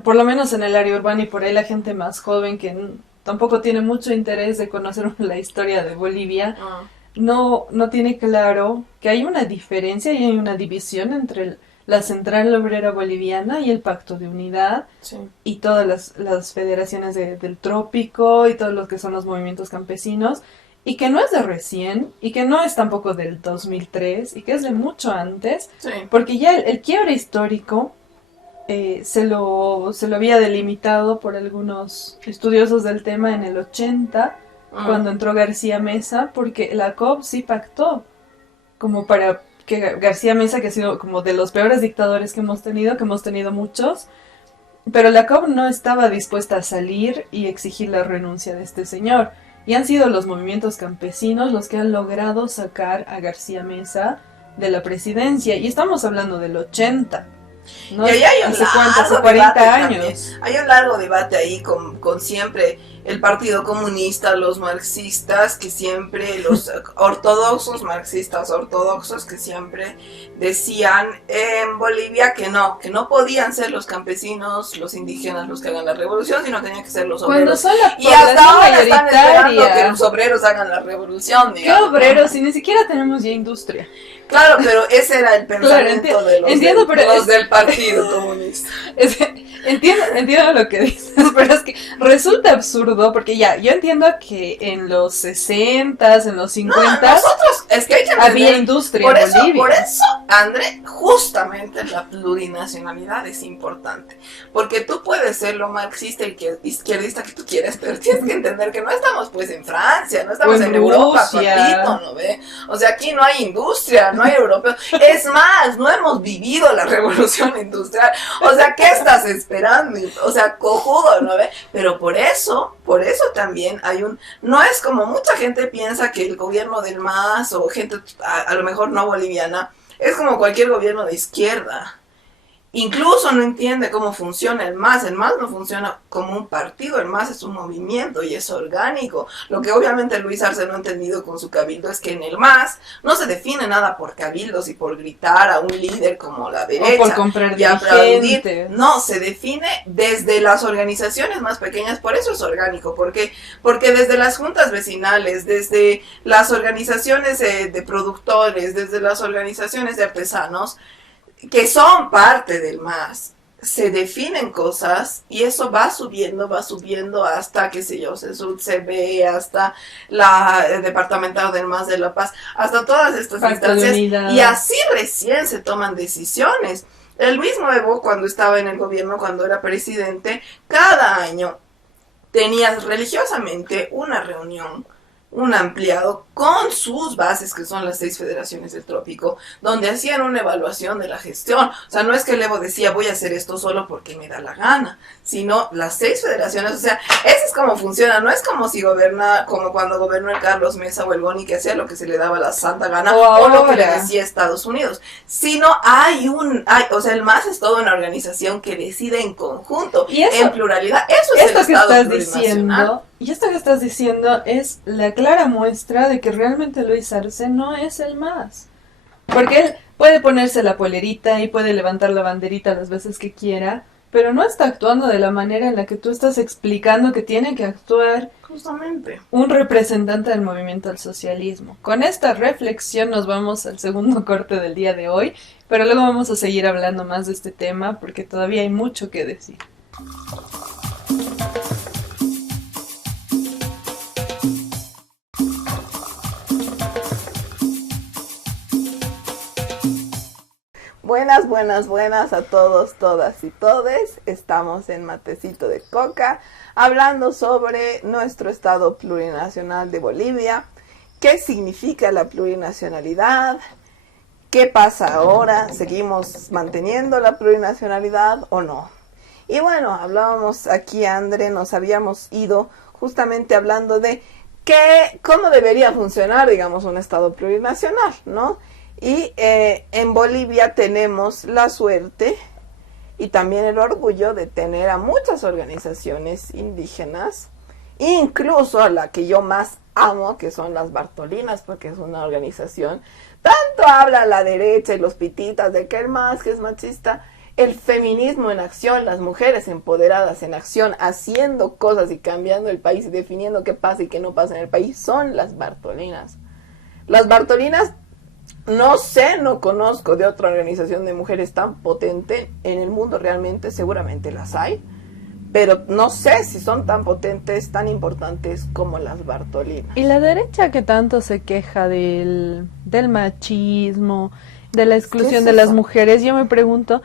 por lo menos en el área urbana y por ahí la gente más joven que tampoco tiene mucho interés de conocer la historia de Bolivia, no tiene claro que hay una diferencia y hay una división entre la Central Obrera Boliviana y el Pacto de Unidad, sí, y todas las federaciones del trópico y todos los que son los movimientos campesinos, y que no es de recién, y que no es tampoco del 2003, y que es de mucho antes, sí, porque ya el quiebre histórico se lo había delimitado por algunos estudiosos del tema en el 80, cuando entró García Mesa, porque la COP sí pactó como para que García Mesa, que ha sido como de los peores dictadores que hemos tenido muchos, pero la COP no estaba dispuesta a salir y exigir la renuncia de este señor. Y han sido los movimientos campesinos los que han logrado sacar a García Mesa de la presidencia. Y estamos hablando del 80. ¿No? Y ahí hay un hace 40 años. Hay un largo debate ahí con siempre el Partido Comunista, los marxistas, que siempre, los ortodoxos, marxistas ortodoxos, que siempre decían en Bolivia que no podían ser los campesinos, los indígenas los que hagan la revolución, sino tenían que ser los obreros. Y hasta ahora están esperando que los obreros hagan la revolución, digamos. ¿Qué obreros? Si ni siquiera tenemos ya industria. Claro, pero ese era el pensamiento de los del Partido Comunista. Entiendo lo que dices, pero es que resulta absurdo, porque ya, yo entiendo que en los 60s, en los 50s, nosotros, es que hay que había industria en Bolivia. Por eso, André, justamente la plurinacionalidad es importante, porque tú puedes ser lo marxista y izquierdista que tú quieras, pero tienes que entender que no estamos pues en Francia, no estamos en Europa, papito, ¿no ve? O sea, aquí no hay industria, no hay europeos, es más, no hemos vivido la revolución industrial, o sea, ¿qué estás esperando? O sea, cojudo, ¿no ve? Pero por eso también no es como mucha gente piensa que el gobierno del MAS o gente a lo mejor no boliviana es como cualquier gobierno de izquierda. Incluso no entiende cómo funciona el MAS no funciona como un partido, el MAS es un movimiento y es orgánico. Lo que obviamente Luis Arce no ha entendido con su cabildo es que en el MAS no se define nada por cabildos y por gritar a un líder como la derecha. O por comprar y aplaudir. No, se define desde las organizaciones más pequeñas, por eso es orgánico, porque desde las juntas vecinales, desde las organizaciones de productores, desde las organizaciones de artesanos, que son parte del MAS, se definen cosas y eso va subiendo hasta, qué sé yo, se ve hasta el departamental del MAS de La Paz, hasta todas estas instancias, y así recién se toman decisiones. El mismo Evo, cuando estaba en el gobierno, cuando era presidente, cada año tenía religiosamente una reunión un ampliado con sus bases, que son las 6 federaciones del trópico, donde hacían una evaluación de la gestión. O sea, no es que el Evo decía voy a hacer esto solo porque me da la gana, sino las 6 federaciones. O sea, eso es como funciona. No es como si como cuando gobernó el Carlos Mesa o el Boni, que hacía lo que se le daba la santa gana o lo que le decía Estados Unidos, sino o sea, el MAS es toda una organización que decide en conjunto, y eso, en pluralidad. Eso es el Estado plurinacional. Y esto que estás diciendo es la clara muestra de que realmente Luis Arce no es el MAS. Porque él puede ponerse la polerita y puede levantar la banderita las veces que quiera, pero no está actuando de la manera en la que tú estás explicando que tiene que actuar justamente un representante del movimiento al socialismo. Con esta reflexión nos vamos al segundo corte del día de hoy, pero luego vamos a seguir hablando más de este tema porque todavía hay mucho que decir. Buenas a todos, todas y todes. Estamos en Matecito de Coca, hablando sobre nuestro Estado plurinacional de Bolivia, qué significa la plurinacionalidad, qué pasa ahora, seguimos manteniendo la plurinacionalidad o no. Y bueno, hablábamos aquí, André, nos habíamos ido justamente hablando de cómo debería funcionar, digamos, un Estado plurinacional, ¿no? Y en Bolivia tenemos la suerte y también el orgullo de tener a muchas organizaciones indígenas, incluso a la que yo más amo, que son las Bartolinas, porque es una organización, tanto habla la derecha y los pititas de que el MAS, que es machista, el feminismo en acción, las mujeres empoderadas en acción, haciendo cosas y cambiando el país y definiendo qué pasa y qué no pasa en el país, son las Bartolinas. Las Bartolinas, no conozco de otra organización de mujeres tan potente en el mundo, realmente, seguramente las hay, pero no sé si son tan potentes, tan importantes como las Bartolinas. Y la derecha que tanto se queja del machismo, de la exclusión de las mujeres, yo me pregunto,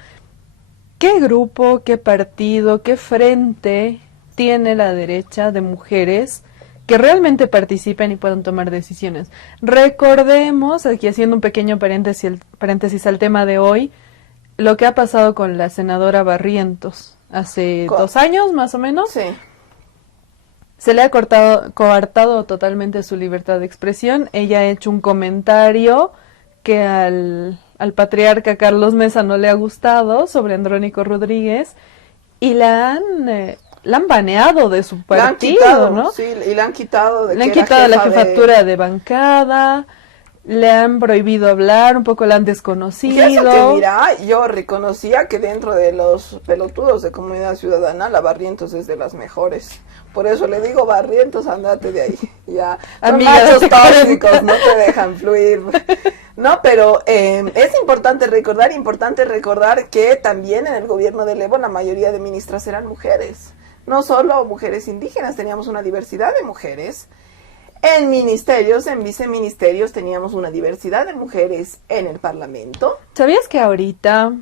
¿qué grupo, qué partido, qué frente tiene la derecha de mujeres que realmente participen y puedan tomar decisiones? Recordemos, aquí haciendo un pequeño paréntesis al tema de hoy, lo que ha pasado con la senadora Barrientos hace 2 años más o menos. Sí. Se le ha coartado totalmente su libertad de expresión. Ella ha hecho un comentario que al patriarca Carlos Mesa no le ha gustado sobre Andrónico Rodríguez y la han baneado de su partido, ¿no? Sí, y le han quitado le han quitado la jefatura de bancada, le han prohibido hablar, un poco la han desconocido. Y eso que mira, yo reconocía que dentro de los pelotudos de Comunidad Ciudadana, la Barrientos es de las mejores. Por eso le digo, Barrientos, andate de ahí. Ya, son machos tóxicos, no te dejan fluir. No, pero es importante recordar que también en el gobierno de Evo la mayoría de ministras eran mujeres. No solo mujeres indígenas, teníamos una diversidad de mujeres. En ministerios, en viceministerios, teníamos una diversidad de mujeres en el Parlamento. ¿Sabías que ahorita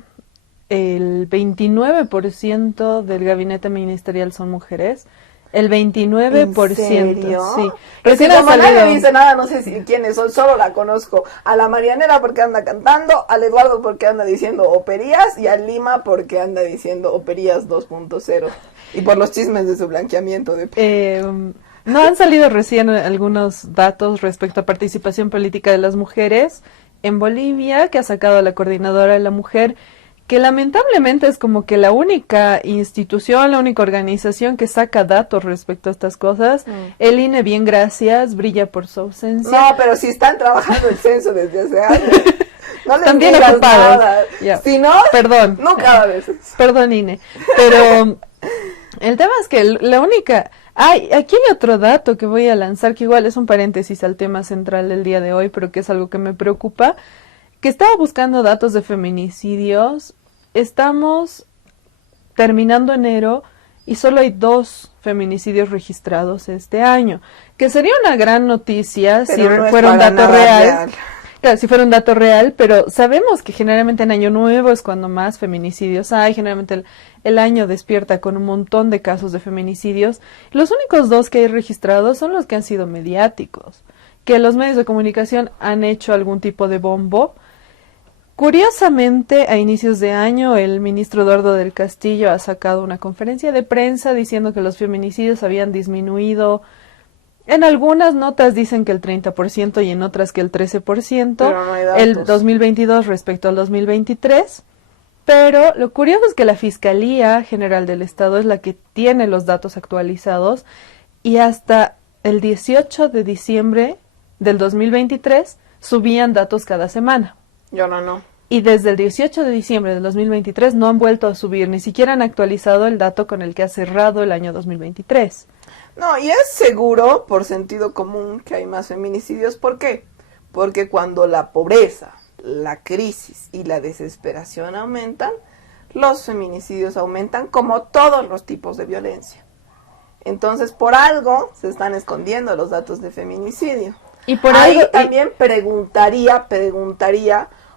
el 29% del gabinete ministerial son mujeres? El 29%. ¿En serio? Sí. Recién como nadie dice nada, no sé quiénes son, solo la conozco. A la Marianela porque anda cantando, al Eduardo porque anda diciendo operías y a Lima porque anda diciendo operías 2.0. Y por los chismes de su blanqueamiento de... No han salido recién algunos datos respecto a participación política de las mujeres en Bolivia, que ha sacado la Coordinadora de la Mujer, que lamentablemente es como que la única institución, la única organización que saca datos respecto a estas cosas. El INE, bien gracias, brilla por su ausencia. No, pero si están trabajando el censo desde hace años. No les también digas ocupados. Nada. Ya. Si no, perdón. No cada vez. Perdón, INE. Pero el tema es que la única... aquí hay otro dato que voy a lanzar, que igual es un paréntesis al tema central del día de hoy, pero que es algo que me preocupa, que estaba buscando datos de feminicidios. Estamos terminando enero y solo hay 2 feminicidios registrados este año, que sería una gran noticia si fuera un dato real. Claro, si fuera un dato real, pero sabemos que generalmente en Año Nuevo es cuando más feminicidios hay, generalmente el año despierta con un montón de casos de feminicidios. Los únicos dos que hay registrados son los que han sido mediáticos, que los medios de comunicación han hecho algún tipo de bombo. Curiosamente, a inicios de año, el ministro Eduardo del Castillo ha sacado una conferencia de prensa diciendo que los feminicidios habían disminuido. En algunas notas dicen que el 30% y en otras que el 13%, Pero no hay datos. el 2022 respecto al 2023. Pero lo curioso es que la Fiscalía General del Estado es la que tiene los datos actualizados y hasta el 18 de diciembre del 2023 subían datos cada semana. Yo no. Y desde el 18 de diciembre del 2023 no han vuelto a subir, ni siquiera han actualizado el dato con el que ha cerrado el año 2023. No, y es seguro, por sentido común, que hay más feminicidios. ¿Por qué? Porque cuando la pobreza, la crisis y la desesperación aumentan, los feminicidios aumentan como todos los tipos de violencia. Entonces, por algo se están escondiendo los datos de feminicidio. Y por ahí algo también preguntaría,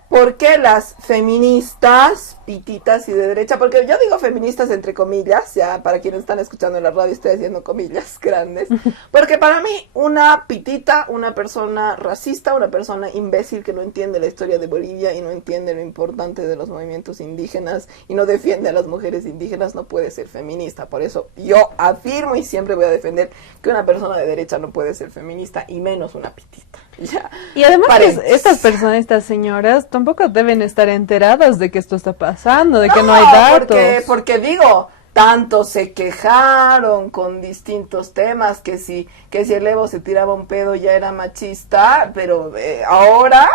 ¿por qué las feministas, pititas y de derecha? Porque yo digo feministas entre comillas, ya para quienes están escuchando en la radio estoy haciendo comillas grandes, porque para mí una pitita, una persona racista, una persona imbécil que no entiende la historia de Bolivia y no entiende lo importante de los movimientos indígenas y no defiende a las mujeres indígenas, no puede ser feminista. Por eso yo afirmo y siempre voy a defender que una persona de derecha no puede ser feminista y menos una pitita. Ya. Y además que estas personas, estas señoras, tampoco deben estar enteradas de que esto está pasando, de que no hay datos. Porque digo, tanto se quejaron con distintos temas, que si el Evo se tiraba un pedo ya era machista, pero ahora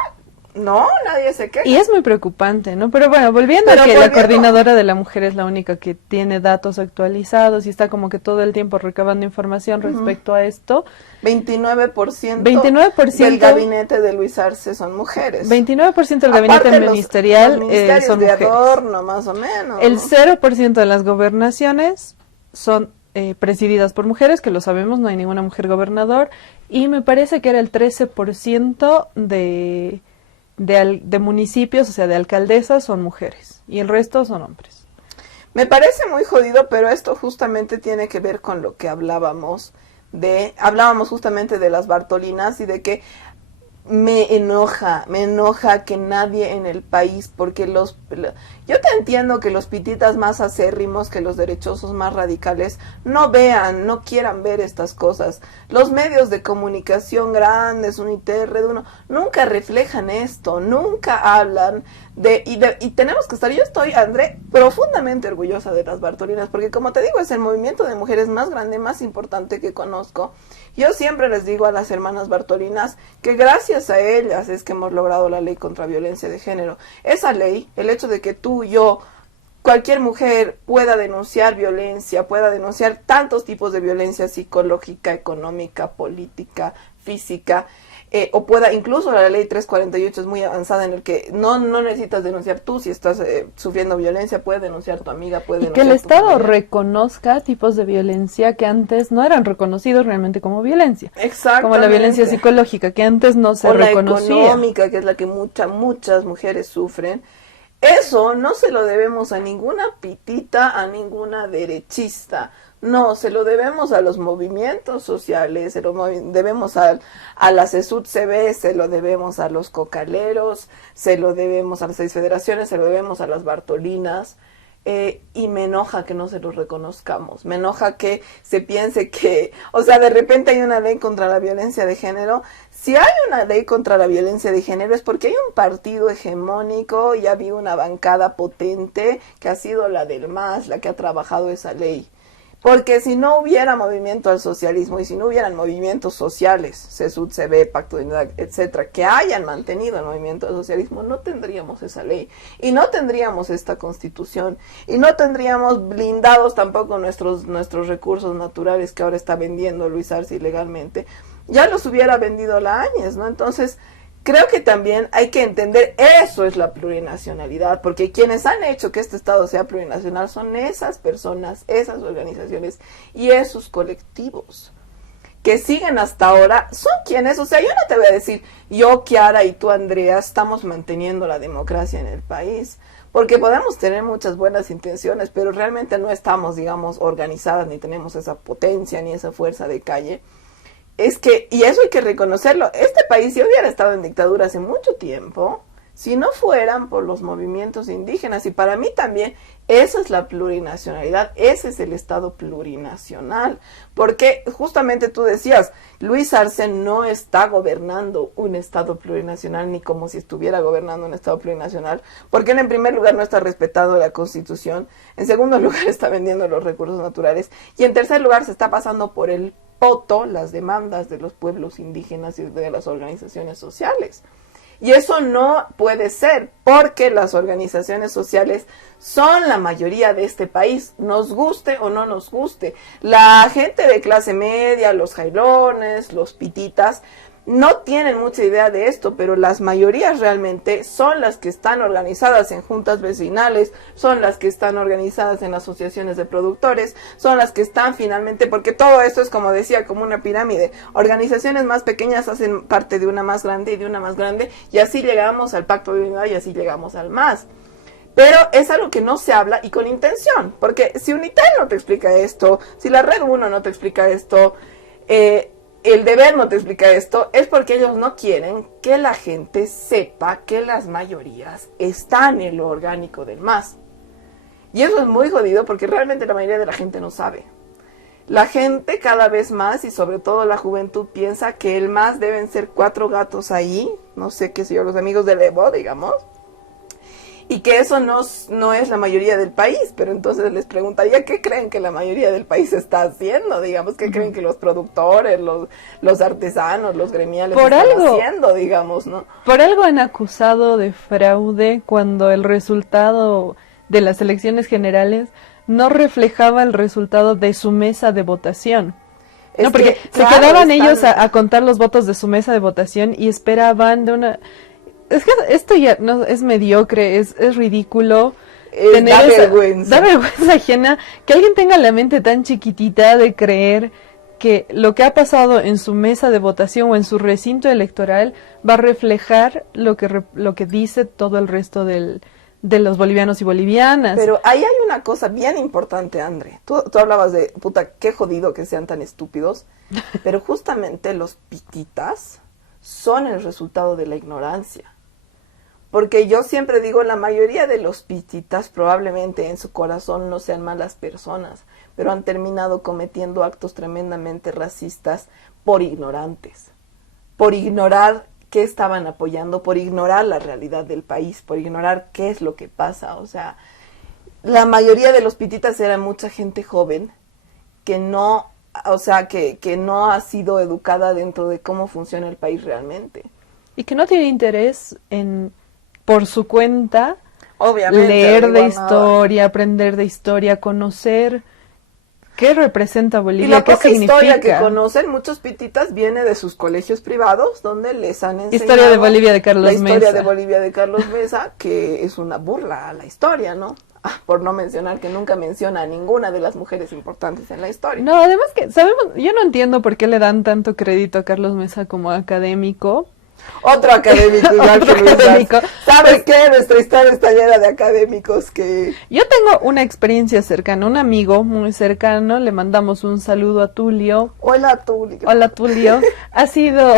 no, nadie se queja. Y es muy preocupante, ¿no? Pero bueno, volviendo a que la coordinadora de la mujer es la única que tiene datos actualizados y está como que todo el tiempo recabando información respecto a esto. 29% del gabinete de Luis Arce son mujeres. 29% del gabinete ministerial los ministerios son de mujeres. adorno, más o menos. El 0% de las gobernaciones son presididas por mujeres, que lo sabemos, no hay ninguna mujer gobernador. Y me parece que era el 13% de municipios, o sea, de alcaldesas son mujeres. Y el resto son hombres. Me parece muy jodido, pero esto justamente tiene que ver con lo que hablábamos justamente de las Bartolinas y de que me enoja que nadie en el país, porque yo te entiendo que los pititas más acérrimos, que los derechosos más radicales, no quieran ver estas cosas. Los medios de comunicación grandes, Uniter, Red Uno, nunca reflejan esto, nunca hablan y tenemos que estar, yo estoy, André, profundamente orgullosa de las Bartolinas, porque como te digo, es el movimiento de mujeres más grande, más importante que conozco. Yo siempre les digo a las hermanas Bartolinas que gracias a ellas es que hemos logrado la ley contra violencia de género. Esa ley, el hecho de que tú, yo, cualquier mujer pueda denunciar violencia, pueda denunciar tantos tipos de violencia psicológica, económica, política, física, o pueda, incluso la ley 348 es muy avanzada en el que no necesitas denunciar tú si estás sufriendo violencia, puede denunciar tu amiga, puede denunciar que el tu Estado familia. reconozca tipos de violencia que antes no eran reconocidos realmente como violencia. Exactamente. Como la violencia psicológica, que antes no se reconocía. O la económica, que es la que muchas mujeres sufren. Eso no se lo debemos a ninguna pitita, a ninguna derechista. No, se lo debemos a los movimientos sociales, se lo debemos a la CESUD-CB, se lo debemos a los cocaleros, se lo debemos a las 6 federaciones, se lo debemos a las Bartolinas. Y me enoja que no se los reconozcamos, me enoja que se piense que, o sea, de repente hay una ley contra la violencia de género. Si hay una ley contra la violencia de género es porque hay un partido hegemónico y ha habido una bancada potente que ha sido la del MAS, la que ha trabajado esa ley. Porque si no hubiera movimiento al socialismo y si no hubieran movimientos sociales, CESUD, CB, Pacto de Unidad, etcétera, que hayan mantenido el movimiento al socialismo, no tendríamos esa ley y no tendríamos esta constitución y no tendríamos blindados tampoco nuestros recursos naturales que ahora está vendiendo Luis Arce ilegalmente. Ya los hubiera vendido la Áñez, ¿no? Entonces, creo que también hay que entender, eso es la plurinacionalidad, porque quienes han hecho que este Estado sea plurinacional son esas personas, esas organizaciones y esos colectivos que siguen hasta ahora son quienes, o sea, yo no te voy a decir, yo, Kiara, y tú, Andrea, estamos manteniendo la democracia en el país, porque podemos tener muchas buenas intenciones, pero realmente no estamos, digamos, organizadas, ni tenemos esa potencia, ni esa fuerza de calle. Es que, y eso hay que reconocerlo, este país ya hubiera estado en dictadura hace mucho tiempo, si no fueran por los movimientos indígenas, y para mí también esa es la plurinacionalidad, ese es el Estado plurinacional, porque justamente tú decías, Luis Arce no está gobernando un Estado plurinacional ni como si estuviera gobernando un Estado plurinacional, porque él en primer lugar no está respetando la Constitución, en segundo lugar está vendiendo los recursos naturales, y en tercer lugar se está pasando por el poto las demandas de los pueblos indígenas y de las organizaciones sociales. Y eso no puede ser, porque las organizaciones sociales son la mayoría de este país, nos guste o no nos guste. La gente de clase media, los jailones, los pititas, no tienen mucha idea de esto, pero las mayorías realmente son las que están organizadas en juntas vecinales, son las que están organizadas en asociaciones de productores, son las que están finalmente, porque todo esto es, como decía, como una pirámide. Organizaciones más pequeñas hacen parte de una más grande y de una más grande, y así llegamos al Pacto de Unidad y así llegamos al MAS. Pero es algo que no se habla y con intención, porque si Unitel no te explica esto, si la Red 1 no te explica esto, el deber no te explica esto, es porque ellos no quieren que la gente sepa que las mayorías están en lo orgánico del MAS. Y eso es muy jodido porque realmente la mayoría de la gente no sabe. La gente cada vez más, y sobre todo la juventud, piensa que el MAS deben ser 4 gatos ahí, no sé qué sé yo, los amigos del Evo, digamos, y que eso no es la mayoría del país, pero entonces les preguntaría qué creen que la mayoría del país está haciendo, digamos, qué creen que los productores, los artesanos, los gremiales están haciendo, digamos, ¿no? Por algo han acusado de fraude cuando el resultado de las elecciones generales no reflejaba el resultado de su mesa de votación. No, porque se quedaban ellos a contar los votos de su mesa de votación y esperaban de una... Es que esto ya no es mediocre, es ridículo. Da vergüenza. Da vergüenza ajena que alguien tenga la mente tan chiquitita de creer que lo que ha pasado en su mesa de votación o en su recinto electoral va a reflejar lo que dice todo el resto de los bolivianos y bolivianas. Pero ahí hay una cosa bien importante, André. Tú hablabas de, puta, qué jodido que sean tan estúpidos, pero justamente los pititas son el resultado de la ignorancia. Porque yo siempre digo, la mayoría de los pititas probablemente en su corazón no sean malas personas, pero han terminado cometiendo actos tremendamente racistas por ignorantes, por ignorar qué estaban apoyando, por ignorar la realidad del país, por ignorar qué es lo que pasa. O sea, la mayoría de los pititas eran mucha gente joven que no, o sea, que no ha sido educada dentro de cómo funciona el país realmente. Y que no tiene interés en, por su cuenta, obviamente, leer de historia, aprender de historia, conocer qué representa Bolivia, y la qué poca significa. Historia que conocen muchos pititas viene de sus colegios privados, donde les han enseñado Historia de Bolivia de Carlos Mesa. La historia de Bolivia de Carlos Mesa, que es una burla a la historia, ¿no? Por no mencionar que nunca menciona a ninguna de las mujeres importantes en la historia. No, además que sabemos, yo no entiendo por qué le dan tanto crédito a Carlos Mesa como académico. Otro académico igual que Luis Arce. ¿Sabes qué? Nuestra historia está llena de académicos que... Yo tengo una experiencia cercana, un amigo muy cercano, le mandamos un saludo a Tulio. Hola, Tulio. Hola, Tulio. Ha sido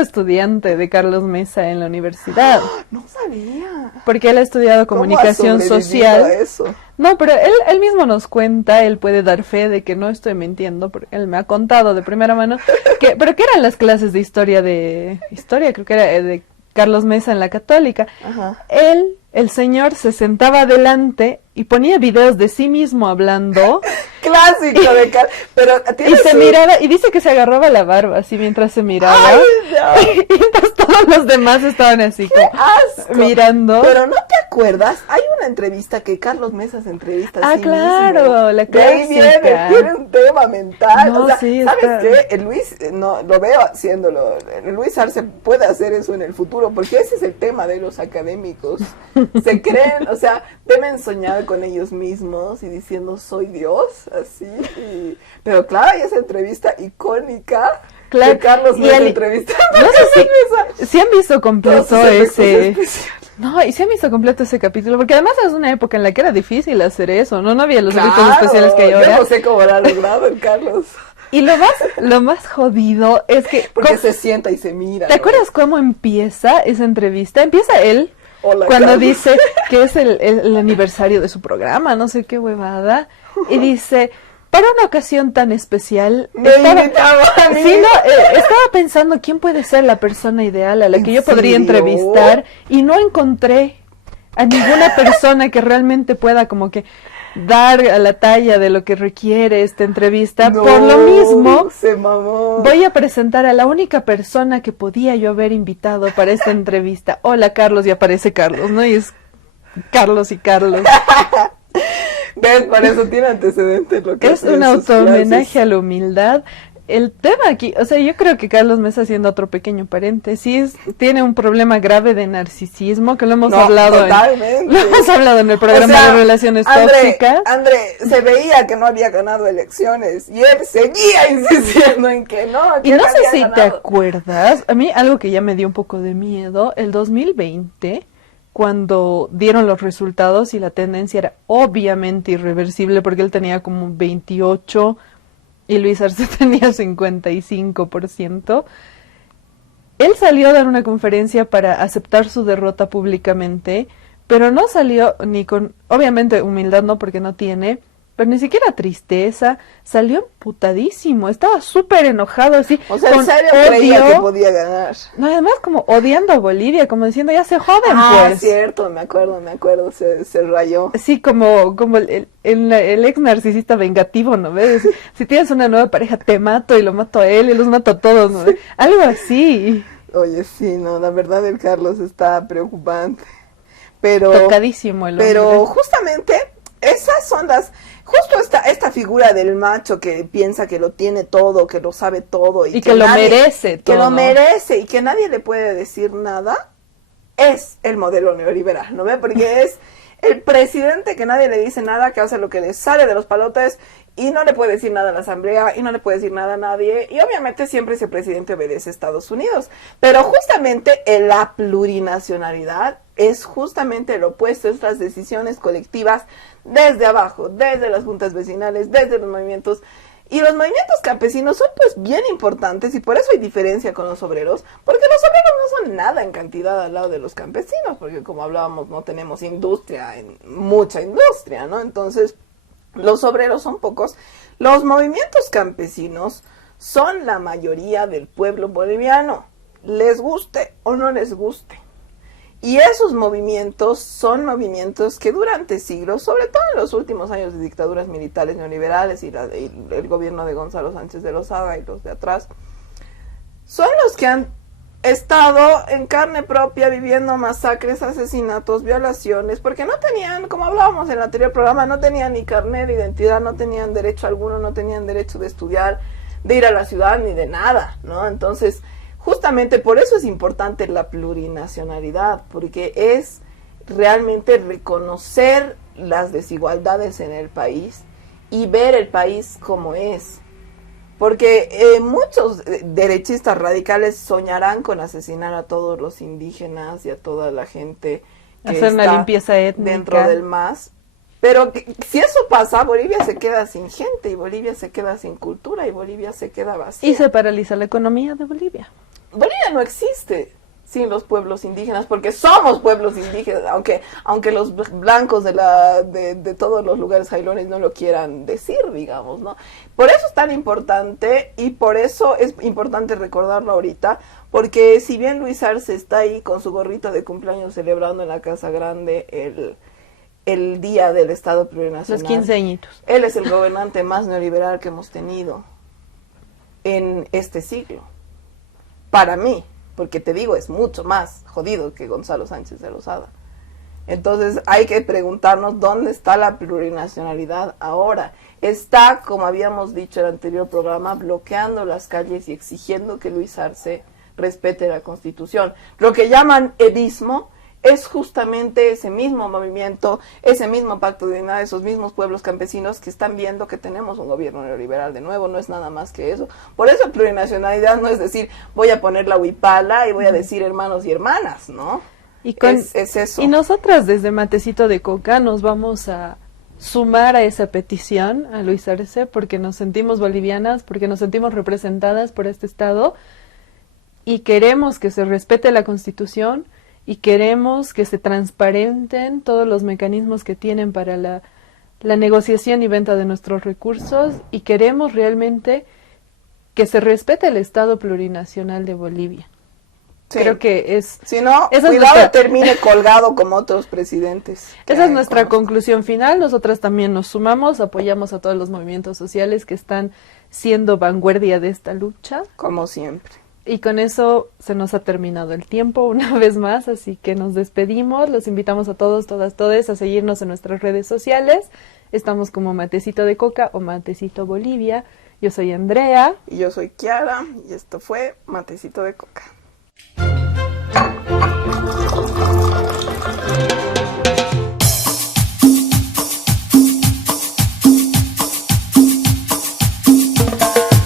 estudiante de Carlos Mesa en la universidad. No sabía. Porque él ha estudiado comunicación social. A eso? No, pero él mismo nos cuenta, él puede dar fe de que no estoy mintiendo, porque él me ha contado de primera mano, pero que eran las clases de historia, creo que era de Carlos Mesa en la Católica. Ajá. El señor se sentaba adelante y ponía videos de sí mismo hablando. Clásico de pero y se miraba, y dice que se agarraba la barba así mientras se miraba. ¡Ay, no! Y entonces todos los demás estaban así ¡Qué asco! Mirando. Pero ¿no te acuerdas? Hay una entrevista que Carlos Mesa se entrevista a sí claro, mismo. la De ahí clásica. viene, tema mental. No, o sea, sí, ¿sabes está... qué? El Luis, no, lo veo haciéndolo. El Luis Arce puede hacer eso en el futuro, porque ese es el tema de los académicos. Se creen, o sea, deben soñar con ellos mismos y diciendo, soy Dios, así. Pero claro, hay esa entrevista icónica. Claro, de Carlos y el... entrevistando. No sé si han visto completo ese... especiales. No, y sí han visto completo ese capítulo, porque además es una época en la que era difícil hacer eso, ¿no? No había los efectos especiales que hay ahora. Yo no sé cómo lo ha logrado el Carlos. Y lo más jodido es que... Porque se sienta y se mira. ¿Te acuerdas cómo empieza esa entrevista? Empieza él Hola, cuando Carlos. dice que es el aniversario de su programa, no sé qué huevada, y dice... Para una ocasión tan especial, estaba pensando quién puede ser la persona ideal a la que yo podría entrevistar y no encontré a ninguna persona que realmente pueda como que dar a la talla de lo que requiere esta entrevista. No, por lo mismo, se mamó. voy a presentar a la única persona que podía yo haber invitado para esta entrevista. Hola Carlos, y aparece Carlos, ¿no? Y es Carlos y Carlos. ¿Ves? Por eso tiene antecedentes lo que Es un auto-homenaje a la humildad. El tema aquí, o sea, yo creo que Carlos me está haciendo otro pequeño paréntesis. Tiene un problema grave de narcisismo que lo hemos hablado en el programa de relaciones tóxicas. André, se veía que no había ganado elecciones y él seguía insistiendo en que no. Y no sé si te acuerdas, a mí algo que ya me dio un poco de miedo, el 2020... cuando dieron los resultados y la tendencia era obviamente irreversible porque él tenía como 28 y Luis Arce tenía 55%, él salió a dar una conferencia para aceptar su derrota públicamente, pero no salió ni con, obviamente humildad no porque no tiene, pero ni siquiera tristeza, salió emputadísimo, estaba súper enojado así. O sea, con en serio odio, creía que podía ganar. No, además como odiando a Bolivia, como diciendo ya se joden pues. Cierto, me acuerdo, se rayó. Sí, como el ex narcisista vengativo, ¿no ves? Si tienes una nueva pareja, te mato y lo mato a él y los mato a todos, ¿no ves? Algo así. Oye, sí, no, la verdad el Carlos está preocupante. Pero tocadísimo el hombre. Pero justamente esas son las... Justo esta figura del macho que piensa que lo tiene todo, que lo sabe todo. Y que lo merece todo. Que lo merece y que nadie le puede decir nada, es el modelo neoliberal, ¿no ve? Porque es el presidente que nadie le dice nada, que hace lo que le sale de los palotes y no le puede decir nada a la asamblea y no le puede decir nada a nadie. Y obviamente siempre ese presidente obedece a Estados Unidos. Pero justamente la plurinacionalidad es justamente lo opuesto, es las decisiones colectivas desde abajo, desde las juntas vecinales, desde los movimientos. Y los movimientos campesinos son pues bien importantes y por eso hay diferencia con los obreros, porque los obreros no son nada en cantidad al lado de los campesinos, porque como hablábamos no tenemos industria, mucha industria, ¿no? Entonces los obreros son pocos. Los movimientos campesinos son la mayoría del pueblo boliviano, les guste o no les guste. Y esos movimientos son movimientos que durante siglos, sobre todo en los últimos años de dictaduras militares neoliberales y el gobierno de Gonzalo Sánchez de Lozada y los de atrás, son los que han estado en carne propia viviendo masacres, asesinatos, violaciones, porque no tenían, como hablábamos en el anterior programa, no tenían ni carnet de identidad, no tenían derecho alguno, no tenían derecho de estudiar, de ir a la ciudad, ni de nada, ¿no? Entonces, justamente por eso es importante la plurinacionalidad, porque es realmente reconocer las desigualdades en el país y ver el país como es. Porque muchos derechistas radicales soñarán con asesinar a todos los indígenas y a toda la gente que hacer una limpieza étnica dentro del MAS. Pero si eso pasa, Bolivia se queda sin gente y Bolivia se queda sin cultura y Bolivia se queda vacía. Y se paraliza la economía de Bolivia. Bolivia no existe sin los pueblos indígenas, porque somos pueblos indígenas, aunque los blancos de todos los lugares jailones no lo quieran decir, digamos, ¿no? Por eso es tan importante y por eso es importante recordarlo ahorita, porque si bien Luis Arce está ahí con su gorrito de cumpleaños celebrando en la Casa Grande el día del Estado Plurinacional, los 15 añitos, él es el gobernante más neoliberal que hemos tenido en este siglo. Para mí, porque te digo, es mucho más jodido que Gonzalo Sánchez de Lozada. Entonces hay que preguntarnos dónde está la plurinacionalidad ahora. Está, como habíamos dicho en el anterior programa, bloqueando las calles y exigiendo que Luis Arce respete la Constitución. Lo que llaman edismo es justamente ese mismo movimiento, ese mismo pacto de dignidad, esos mismos pueblos campesinos que están viendo que tenemos un gobierno neoliberal de nuevo, no es nada más que eso. Por eso plurinacionalidad no es decir, voy a poner la huipala y voy a decir hermanos y hermanas, ¿no? Es eso. Y nosotras desde Matecito de Coca nos vamos a sumar a esa petición a Luis Arce porque nos sentimos bolivianas, porque nos sentimos representadas por este Estado y queremos que se respete la Constitución y queremos que se transparenten todos los mecanismos que tienen para la negociación y venta de nuestros recursos y queremos realmente que se respete el Estado plurinacional de Bolivia. Sí. Creo que es... Si no, cuidado termine colgado como otros presidentes. Esa es nuestra conclusión final. Nosotras también nos sumamos, apoyamos a todos los movimientos sociales que están siendo vanguardia de esta lucha. Como siempre. Y con eso se nos ha terminado el tiempo una vez más, así que nos despedimos. Los invitamos a todos, todas, todes a seguirnos en nuestras redes sociales. Estamos como Matecito de Coca o Matecito Bolivia. Yo soy Andrea. Y yo soy Kiara. Y esto fue Matecito de Coca.